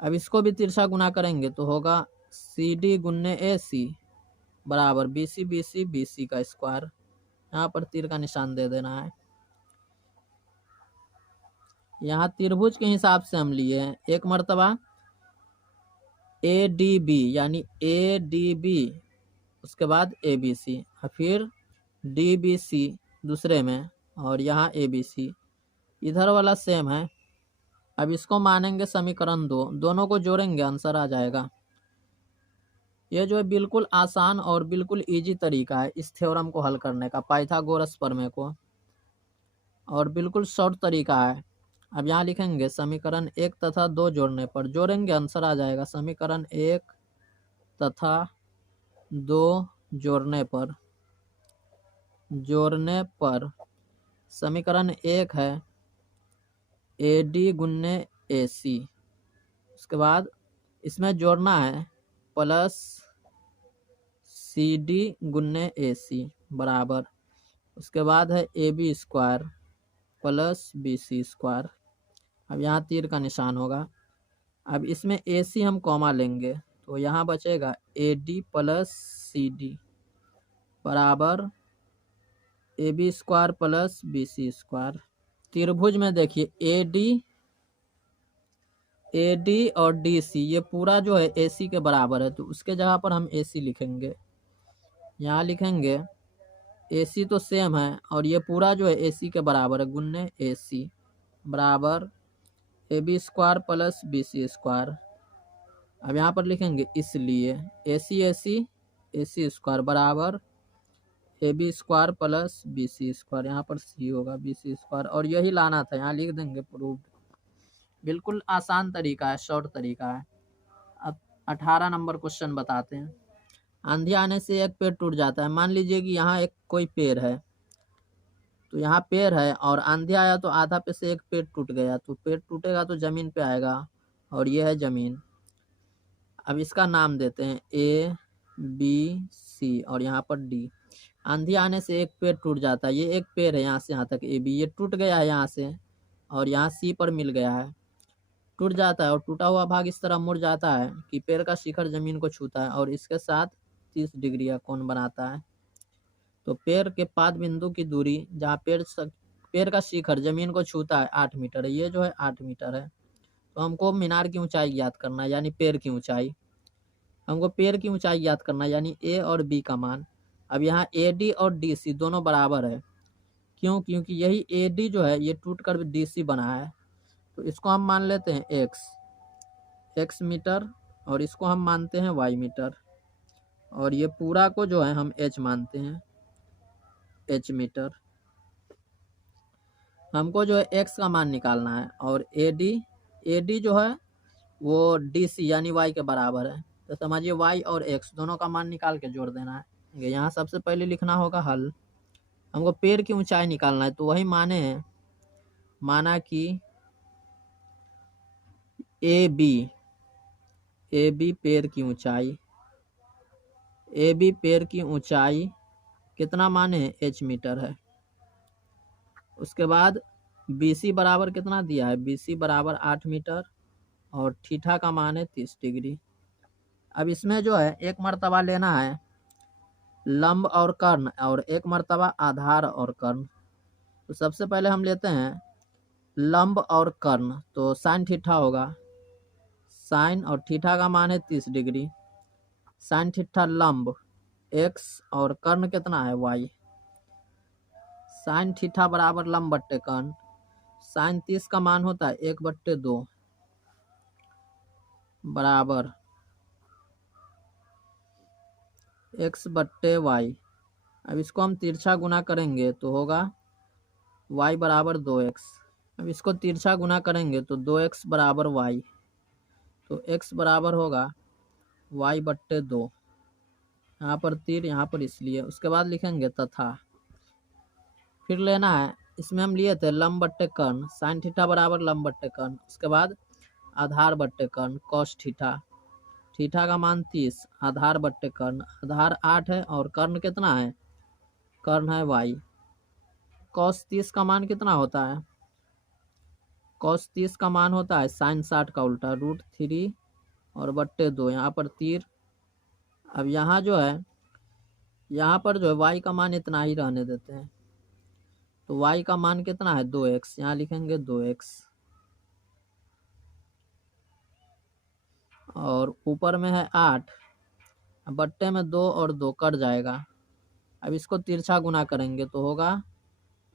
अब इसको भी तिरछा गुना करेंगे तो होगा CD गुन्ने AC बराबर BC का स्क्वायर। यहाँ पर तीर का निशान दे देना है। यहाँ त्रिभुज के हिसाब से हम लिए हैं, एक मर्तबा ADB यानी ADB, उसके बाद ABC, और फिर DBC दूसरे में, और यहाँ ABC, इधर वाला सेम है। अब इसको मानेंगे समीकरण 2, दोनों को जोड़ेंगे आंसर आ जाएगा। ये जो है बिल्कुल आसान और बिल्कुल इजी तरीका है इस थ्योरम को हल करने का, पाइथागोरस प्रमेय को, और बिल्कुल शॉर्ट तरीका है। अब यहाँ लिखेंगे समीकरण 1 तथा 2 जोड़ने पर, जोड़ेंगे आंसर आ जाएगा। समीकरण 1 तथा 2 जोड़ने पर समीकरण 1 है AD गुन्ने AC, उसके बाद इसमें जोड़ना है प्लस CD गुन्ने AC बराबर, उसके बाद है AB square plus BC square. अब यहाँ तीर का निशान होगा। अब इसमें AC हम कॉमा लेंगे तो यहाँ बचेगा AD प्लस CD बराबर AB square plus BC square. त्रिभुज में देखिए AD और DC ये पूरा जो है AC के बराबर है, तो उसके जगह पर हम AC लिखेंगे। यहाँ लिखेंगे AC तो सेम है, और ये पूरा जो है AC के बराबर है, गुन्ने AC बराबर AB square plus BC square. अब यहाँ पर लिखेंगे इसलिए AC स्क्वायर बराबर AB square plus BC square, यहाँ पर C होगा BC स्क्वायर, और यही लाना था, यहाँ लिख देंगे प्रूव्ड। बिल्कुल आसान तरीका है, शॉर्ट तरीका है। अब 18 नंबर क्वेश्चन बताते हैं। आंधी आने से एक पेड़ टूट जाता है। मान लीजिए कि यहाँ एक कोई पेड़ है, तो यहाँ पेड़ है और आंधी आया तो आधा पे से एक पेड़ टूट गया, तो पेड़ टूटेगा तो जमीन पे आएगा, और ये है जमीन। अब इसका नाम देते हैं A B सी और यहाँ पर डी। आंधी आने से एक पेड़ टूट जाता है, ये एक पेड़ है यहाँ से यहाँ तक ए बी, ये टूट गया है यहाँ से और यहाँ सी पर मिल गया है, टूट जाता है और टूटा हुआ भाग इस तरह मुड़ जाता है कि पेड़ का शिखर जमीन को छूता है और इसके साथ 30 डिग्री का कोण बनाता है। तो पेड़ के पाद बिंदु की दूरी जहाँ पेड़ का शिखर जमीन को छूता है 8 मीटर है, ये जो है 8 मीटर है। तो हमको मीनार की ऊंचाई ज्ञात करना है, यानी पेड़ की ऊंचाई। हमको पेड़ की ऊंचाई ज्ञात करना है, यानी ए और बी का मान। अब यहाँ ए डी और डी सी दोनों बराबर है, क्यों? क्योंकि यही ए डी जो है ये टूट कर डी सी बना है। तो इसको हम मान लेते हैं एक्स मीटर और इसको हम मानते हैं वाई मीटर और ये पूरा को जो है हम एच मानते हैं, एच मीटर। हमको जो है एक्स का मान निकालना है और ए डी जो है वो डी सी यानी वाई के बराबर है। तो समझिए वाई और एक्स दोनों का मान निकाल के जोड़ देना है। यहाँ सबसे पहले लिखना होगा हल। हमको पेड़ की ऊंचाई निकालना है, तो वही माने हैं, माना कि ए बी पेड़ की ऊंचाई, ए बी पेड़ की ऊंचाई कितना माने हैं, एच मीटर है। उसके बाद बी सी बराबर कितना दिया है, बी सी बराबर 8 मीटर और थीटा का मान है 30 डिग्री। अब इसमें जो है एक मर्तबा लेना है लंब और कर्ण और एक मर्तबा आधार और कर्ण। तो सबसे पहले हम लेते हैं लंब और कर्ण, तो साइन थीटा होगा, साइन और थीटा का मान है 30 डिग्री। साइन थीटा लंब x और कर्ण कितना है y। साइन थीटा बराबर लंब बट्टे कर्ण, साइन 30 का मान होता है 1/2 बराबर x/y। अब इसको हम तिरछा गुना करेंगे तो होगा y बराबर 2x। अब इसको तिरछा गुना करेंगे तो 2x बराबर y, तो x बराबर होगा y/2। यहाँ पर तीर, यहाँ पर इसलिए। उसके बाद लिखेंगे तथा, फिर लेना है, इसमें हम लिए थे लंब बट्टे कर्ण, साइन थीटा बराबर लंब बट्टे कर्ण। उसके बाद आधार बट्टे कर्ण कॉस थीटा, थीटा का मान 30, आधार बट्टे कर्ण, आधार 8 है और कर्ण कितना है, कर्ण है y। कॉस 30 का मान कितना होता है, कॉस 30 का मान होता है साइन 60 का उल्टा √3 और बट्टे 2, यहाँ पर तीर। अब यहाँ जो है, यहाँ पर जो है y का मान इतना ही रहने देते हैं, तो y का मान कितना है 2x, यहाँ लिखेंगे 2x और ऊपर में है 8, बट्टे में 2 और 2 कट जाएगा। अब इसको तिरछा गुना करेंगे तो होगा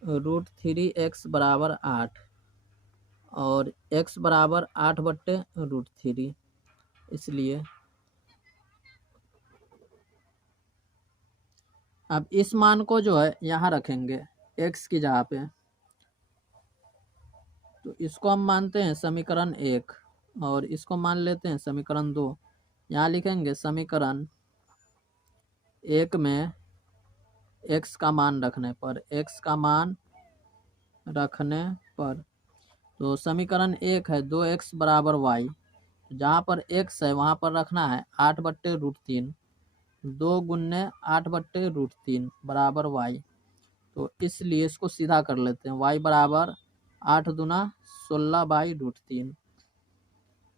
√3x बराबर 8 और x बराबर 8/√3, इसलिए। अब इस मान को जो है यहाँ रखेंगे x की जगह पे, तो इसको हम मानते हैं समीकरण 1 और इसको मान लेते हैं समीकरण 2। यहाँ लिखेंगे समीकरण 1 में x का मान रखने पर, x का मान रखने पर, तो समीकरण 1 है 2x बराबर y, जहाँ पर x है वहाँ पर रखना है 8/√3, 2 गुने 8/√3 बराबर y। तो इसलिए इसको सीधा कर लेते हैं, y बराबर 8 दूना 16/√3।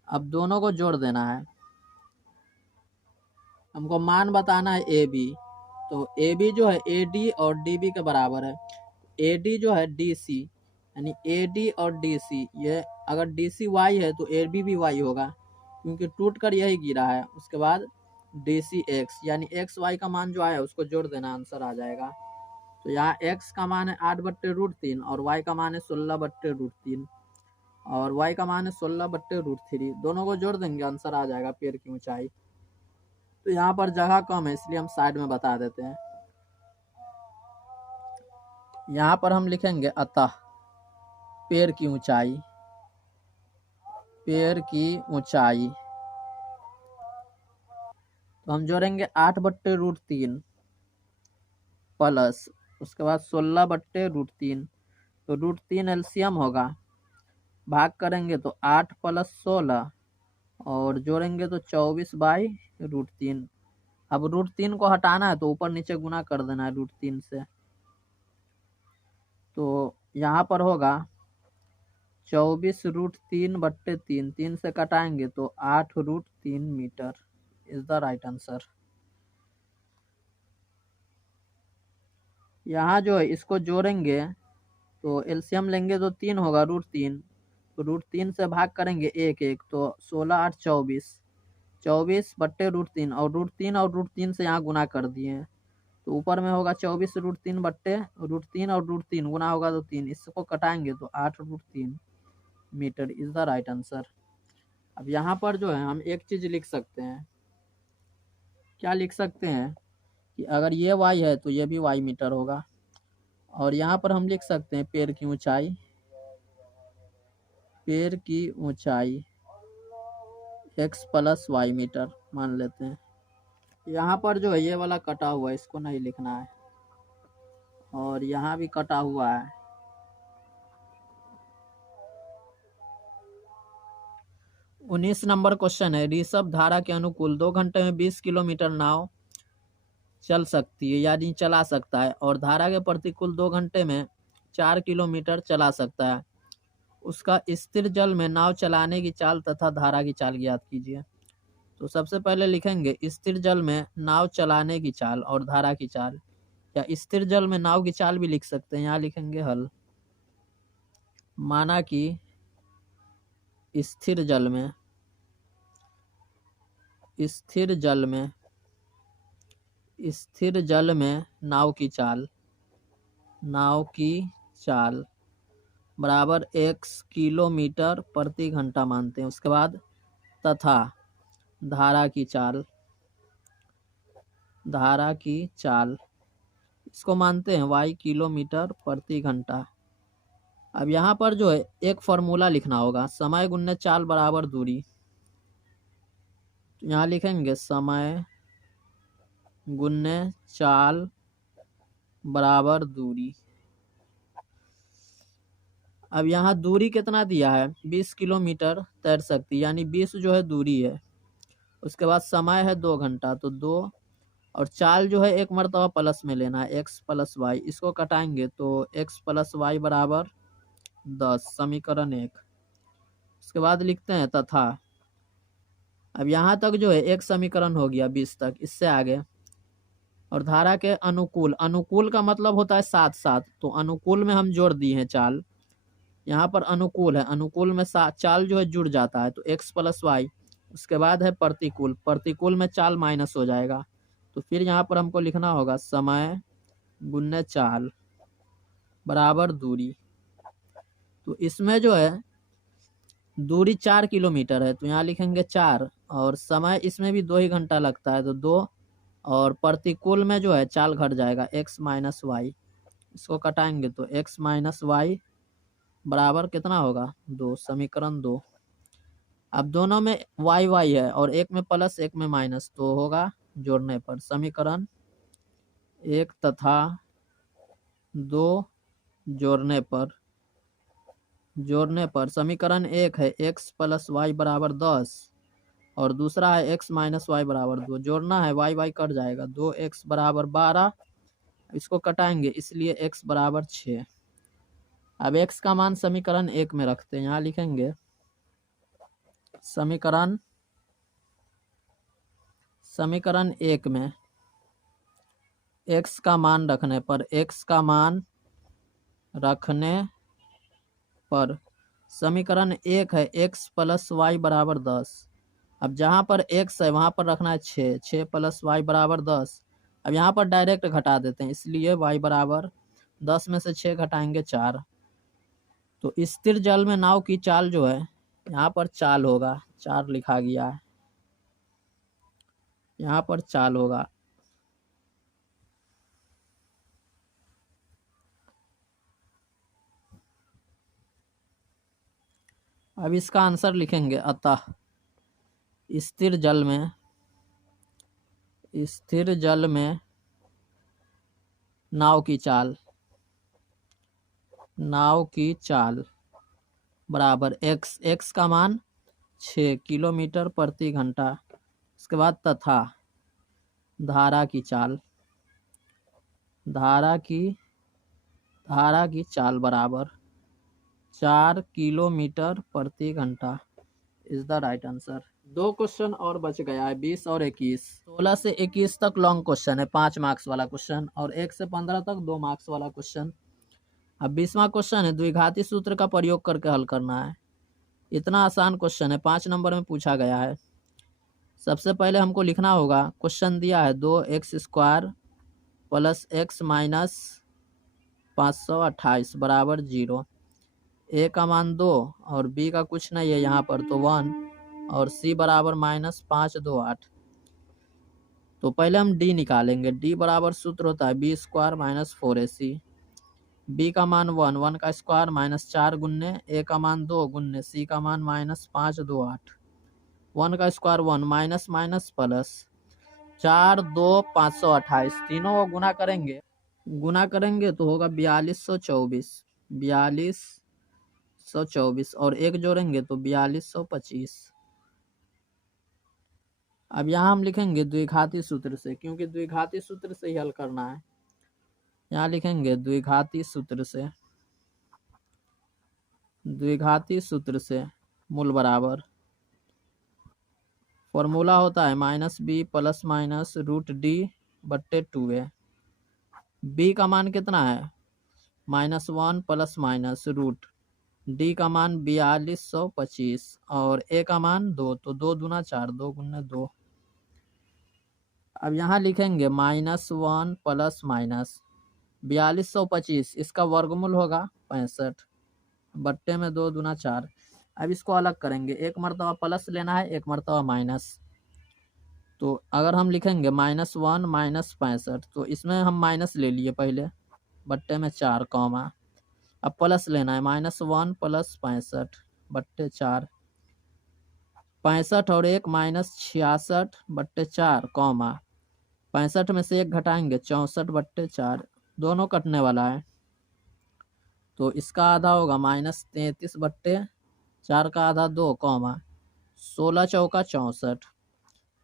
अब दोनों को जोड़ देना है, हमको मान बताना है ए बी। तो ए बी जो है ए डी और डी बी के बराबर है। ए डी जो है डी सी, यानी ए डी और डी सी, ये अगर डी सी वाई है तो ए बी भी वाई होगा, क्योंकि टूट कर यही गिरा है। उसके बाद डी सी एक्स, यानी एक्स वाई का मान जो आया उसको जोड़ देना, आंसर आ जाएगा। तो यहाँ x का मान है 8/√3 और y का मान है 16/√3 और y का मान है 16/√3, दोनों को जोड़ देंगे आंसर आ जाएगा पेड़ की ऊंचाई। तो यहाँ पर जगह कम है इसलिए हम साइड में बता देते हैं। यहाँ पर हम लिखेंगे अतः पेड़ की ऊंचाई, पेड़ की ऊंचाई, तो हम जोड़ेंगे 8/√3 प्लस उसके बाद 16/√3, तो √3 एलसीएम होगा, भाग करेंगे तो 8 + 16 और जोड़ेंगे तो 24/√3 अब √3 को हटाना है तो ऊपर नीचे गुना कर देना है √3 से। तो यहाँ पर होगा 24√3/3, 3 से कटाएंगे तो 8√3 metre is the right answer. यहाँ जो है इसको जोड़ेंगे तो एलसीएम लेंगे तो 3 होगा √3, तो √3 से भाग करेंगे 1 तो 16 8 24, 24/√3 और √3 से यहाँ गुना कर दिए हैं तो ऊपर में होगा 24√3/√3 और √3 गुना होगा तो 3, इसको कटाएंगे तो 8√3 metre is the right answer. अब यहाँ पर जो है हम एक चीज लिख सकते हैं, क्या लिख सकते हैं कि अगर ये y है तो ये भी y मीटर होगा, और यहाँ पर हम लिख सकते हैं पेड़ की ऊंचाई, पेड़ की ऊंचाई x + y मीटर मान लेते हैं। यहाँ पर जो है ये वाला कटा हुआ है, इसको नहीं लिखना है, और यहाँ भी कटा हुआ है। उन्नीस नंबर क्वेश्चन है, ऋषभ धारा के अनुकूल 2 घंटे में 20 किलोमीटर नाव चल सकती है यानी चला सकता है, और धारा के प्रतिकूल 2 घंटे में 4 किलोमीटर चला सकता है। उसका स्थिर जल में नाव चलाने की चाल तथा धारा की चाल ज्ञात कीजिए। तो सबसे पहले लिखेंगे स्थिर जल में नाव चलाने की चाल और धारा की चाल, या स्थिर जल में नाव की चाल भी लिख सकते हैं। यहाँ लिखेंगे हल, माना कि स्थिर जल में नाव की चाल बराबर x किलोमीटर प्रति घंटा मानते हैं। उसके बाद तथा धारा की चाल इसको मानते हैं y किलोमीटर प्रति घंटा। अब यहाँ पर जो है एक फॉर्मूला लिखना होगा, समय गुणा चाल बराबर दूरी। तो यहाँ लिखेंगे समय गुणा चाल बराबर दूरी। अब यहाँ दूरी कितना दिया है, 20 किलोमीटर तैर सकती, यानी 20 जो है दूरी है। उसके बाद समय है 2 घंटा, तो 2, और चाल जो है एक मरतबा प्लस में लेना है x + y, इसको कटाएंगे तो x + y बराबर 10, समीकरण 1। उसके बाद लिखते हैं तथा। अब यहाँ तक जो है एक समीकरण हो गया 20 तक, इससे आगे। और धारा के अनुकूल का मतलब होता है साथ साथ, तो अनुकूल में हम जोड़ दिए हैं चाल। यहाँ पर अनुकूल है, अनुकूल में चाल जो है जुड़ जाता है, तो x + y। उसके बाद है प्रतिकूल में चाल माइनस हो जाएगा, तो फिर यहाँ पर हमको लिखना होगा समय गुणा चाल बराबर दूरी। तो इसमें जो है दूरी 4 किलोमीटर है, तो यहाँ लिखेंगे 4, और समय इसमें भी 2 ही घंटा लगता है, तो 2, और प्रतिकूल में जो है चाल घट जाएगा x - y, इसको कटाएंगे तो x - y बराबर कितना होगा 2, समीकरण 2। अब दोनों में y है, और एक में प्लस एक में माइनस, तो होगा जोड़ने पर समीकरण 1 तथा 2 जोड़ने पर समीकरण 1 है x + y बराबर 10, और दूसरा है x - y बराबर 2। जोड़ना है y कट जाएगा, 2x बराबर 12, इसको कटाएंगे इसलिए x बराबर 6। अब x का मान समीकरण 1 में रखते हैं। यहाँ लिखेंगे समीकरण 1 में x का मान रखने पर समीकरण 1 है x + y बराबर 10। अब जहाँ पर x है वहाँ पर रखना है 6, 6 + y बराबर 10। अब यहाँ पर डायरेक्ट घटा देते हैं, इसलिए y बराबर 10 में से 6 घटाएंगे 4। तो स्थिर जल में नाव की चाल जो है, यहाँ पर चाल होगा, 4 लिखा गया है, यहाँ पर चाल होगा। अब इसका आंसर लिखेंगे, अतः स्थिर जल में नाव की चाल बराबर x का मान 6 किलोमीटर प्रति घंटा। उसके बाद तथा धारा की चाल, धारा की चाल बराबर 4 किलोमीटर प्रति घंटा is the right answer. 2 question और बच गया है, 20 और 21। 16 से 21 तक लॉन्ग क्वेश्चन है, 5 मार्क्स वाला क्वेश्चन, और 1 से 15 तक 2 मार्क्स वाला क्वेश्चन। अब 20वां क्वेश्चन है, द्विघाती सूत्र का प्रयोग करके हल करना है। इतना आसान क्वेश्चन है, 5 नंबर में पूछा गया है। सबसे पहले हमको लिखना होगा, क्वेश्चन दिया है 2x² प्लस x माइनस 528 बराबर 0। ए का मान 2 और बी का कुछ नहीं है यहाँ पर, तो 1, और सी बराबर -528। तो पहले हम डी निकालेंगे। डी बराबर सूत्र होता है b² माइनस 4ac। बी का मान 1, 1 का स्क्वायर माइनस 4 गुन्ने ए का मान 2 गुन्ने सी का मान -528। 1 का स्क्वायर 1, माइनस माइनस प्लस 4 2 528, तीनों को गुना करेंगे तो होगा 4224, 4224, और एक जोड़ेंगे तो 4225। अब यहाँ हम लिखेंगे द्विघाती सूत्र से, क्योंकि द्विघाती सूत्र से ही हल करना है। यहाँ लिखेंगे द्विघाती सूत्र से मूल बराबर, फॉर्मूला होता है -b plus minus √d/2a। b का मान कितना है, -1 प्लस माइनस रूट, डी का मान 4225 और ए का मान 2, तो 2 दूना 4, 2 गुने 2। अब यहाँ लिखेंगे -1 प्लस माइनस 4225, इसका वर्गमूल होगा 65, बट्टे में 2 दूना 4। अब इसको अलग करेंगे, एक मरतबा प्लस लेना है, एक मरतबा माइनस। तो अगर हम लिखेंगे -1 माइनस 65, तो इसमें हम माइनस ले लिए पहले, बट्टे में 4 कॉमा। अब प्लस लेना है, -1 प्लस 65 बट्टे 4, 65 और 1 -66 बट्टे 4 कॉमा, 65 में से 1 घटाएंगे 64 बट्टे 4, दोनों कटने वाला है, तो इसका आधा होगा -33 बट्टे 4 का आधा 2 कॉमा 16 चौका 64,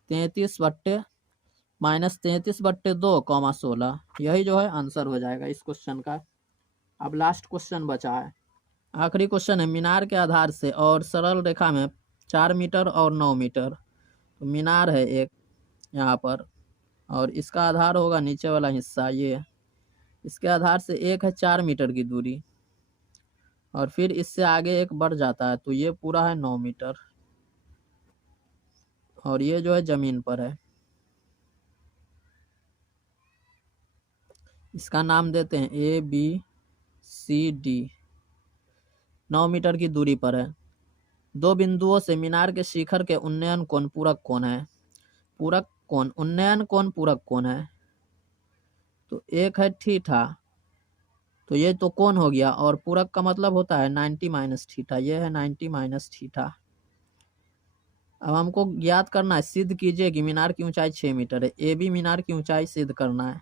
33 बट्टे -33 बट्टे 2 कॉमा 16, यही जो है आंसर हो जाएगा इस क्वेश्चन का। अब लास्ट क्वेश्चन बचा है, आखिरी क्वेश्चन है। मीनार के आधार से और सरल रेखा में 4 मीटर और 9 मीटर, तो मीनार है एक यहाँ पर, और इसका आधार होगा नीचे वाला हिस्सा, ये इसके आधार से एक है 4 मीटर की दूरी, और फिर इससे आगे एक बढ़ जाता है, तो ये पूरा है 9 मीटर, और ये जो है जमीन पर है। इसका नाम देते हैं ABCD। 9 मीटर की दूरी पर है। 2 बिंदुओं से मीनार के शिखर के उन्नयन कोण पूरक कोण है। पूरक कोण, उन्नयन कोण पूरक कोण है, तो एक है थीटा, तो ये तो कोण हो गया, और पूरक का मतलब होता है 90 माइनस थीटा, ये है 90 माइनस थीटा। अब हमको ज्ञात करना है, सिद्ध कीजिए कि मीनार की ऊंचाई 6 मीटर है। AB मीनार की ऊंचाई सिद्ध करना है,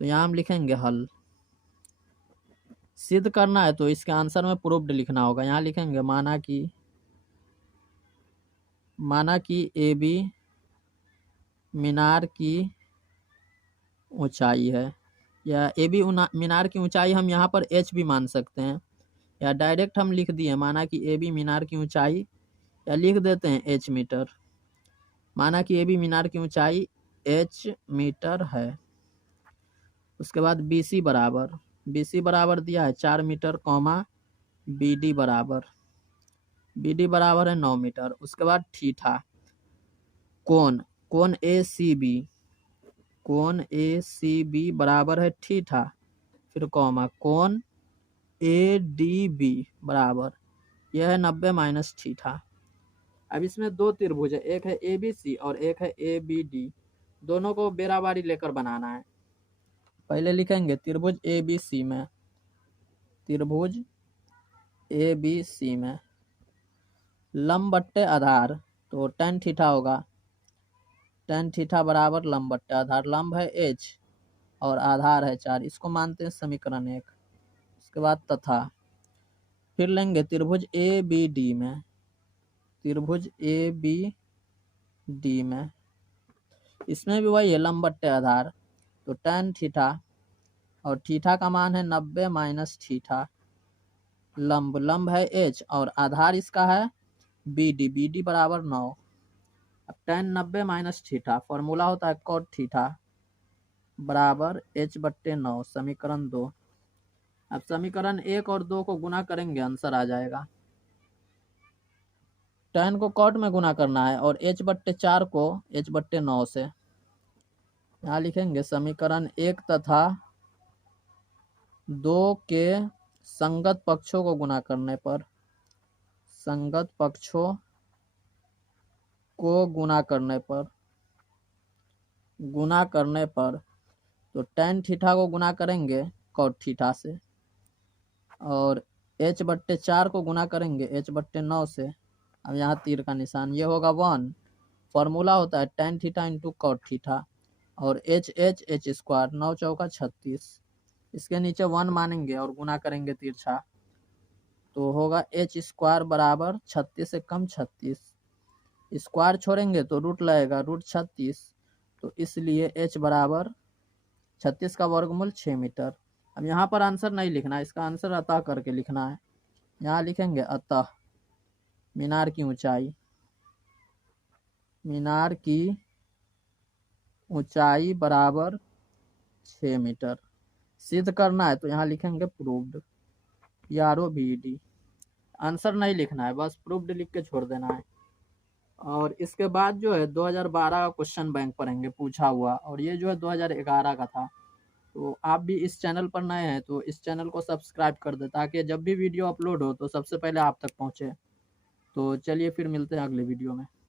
तो यहाँ हम लिखेंगे हल। सिद्ध करना है तो इसके आंसर में प्रूव्ड लिखना होगा। यहाँ लिखेंगे माना कि AB मीनार की ऊंचाई है, या AB मीनार की ऊंचाई हम यहाँ पर h भी मान सकते हैं, या डायरेक्ट हम लिख दिए माना कि AB मीनार की ऊंचाई, या लिख देते हैं h मीटर। माना कि AB मीनार की ऊंचाई h मीटर है। उसके बाद BC बराबर दिया है 4 मीटर कॉमा BD बराबर है 9 मीटर। उसके बाद थीटा, कोण ACB बराबर है थीटा, फिर कॉमा कोण ADB बराबर, यह है 90 माइनस थीटा। अब इसमें 2 त्रिभुज है, एक है ABC और एक है ABD, दोनों को बेराबारी लेकर बनाना है। पहले लिखेंगे त्रिभुज ABC में लंब बट्टे आधार, तो tan थीटा होगा, tan थीटा बराबर लंब बट्टे आधार। लंब है h और आधार है 4, इसको मानते हैं समीकरण 1। उसके बाद तथा, फिर लेंगे त्रिभुज ABD में इसमें भी वही है लंब बट्टे आधार, तो tan थीटा, और थीटा का मान है 90 माइनस थीटा, लंब है h और आधार इसका है BD बराबर 9। अब tan 90 माइनस थीटा फॉर्मूला होता है cot थीटा बराबर h/9, समीकरण 2। अब समीकरण 1 और 2 को गुना करेंगे, आंसर आ जाएगा। tan को cot में गुना करना है और h/4 को h/9 से। यहाँ लिखेंगे समीकरण 1 तथा 2 के संगत पक्षों को गुना करने पर, संगत पक्षों को गुना करने पर तो tan थीटा को गुना करेंगे cot थीटा से और h/4 को गुना करेंगे h/9 से। अब यहाँ तीर का निशान, ये होगा 1, फॉर्मूला होता है tan theta into cot theta और h स्क्वायर, 9 चौका 36, इसके नीचे 1 मानेंगे और गुना करेंगे तिरछा, तो होगा h स्क्वायर बराबर 36 से कम 36, स्क्वायर छोड़ेंगे तो रूट लगेगा √36, तो इसलिए h बराबर 36 का वर्गमूल 6 मीटर। अब यहाँ पर आंसर नहीं लिखना है, इसका आंसर अतः करके लिखना है। यहाँ लिखेंगे अतः मीनार की ऊंचाई बराबर 6 मीटर। सिद्ध करना है तो यहाँ लिखेंगे प्रूव्ड, PROVED। आंसर नहीं लिखना है, बस प्रूव्ड लिख के छोड़ देना है। और इसके बाद जो है 2012 का क्वेश्चन बैंक पढ़ेंगे पूछा हुआ, और ये जो है 2011 का था। तो आप भी इस चैनल पर नए हैं तो इस चैनल को सब्सक्राइब कर दे, ताकि जब भी वीडियो अपलोड हो तो सबसे पहले आप तक पहुँचे। तो चलिए फिर मिलते हैं अगले वीडियो में।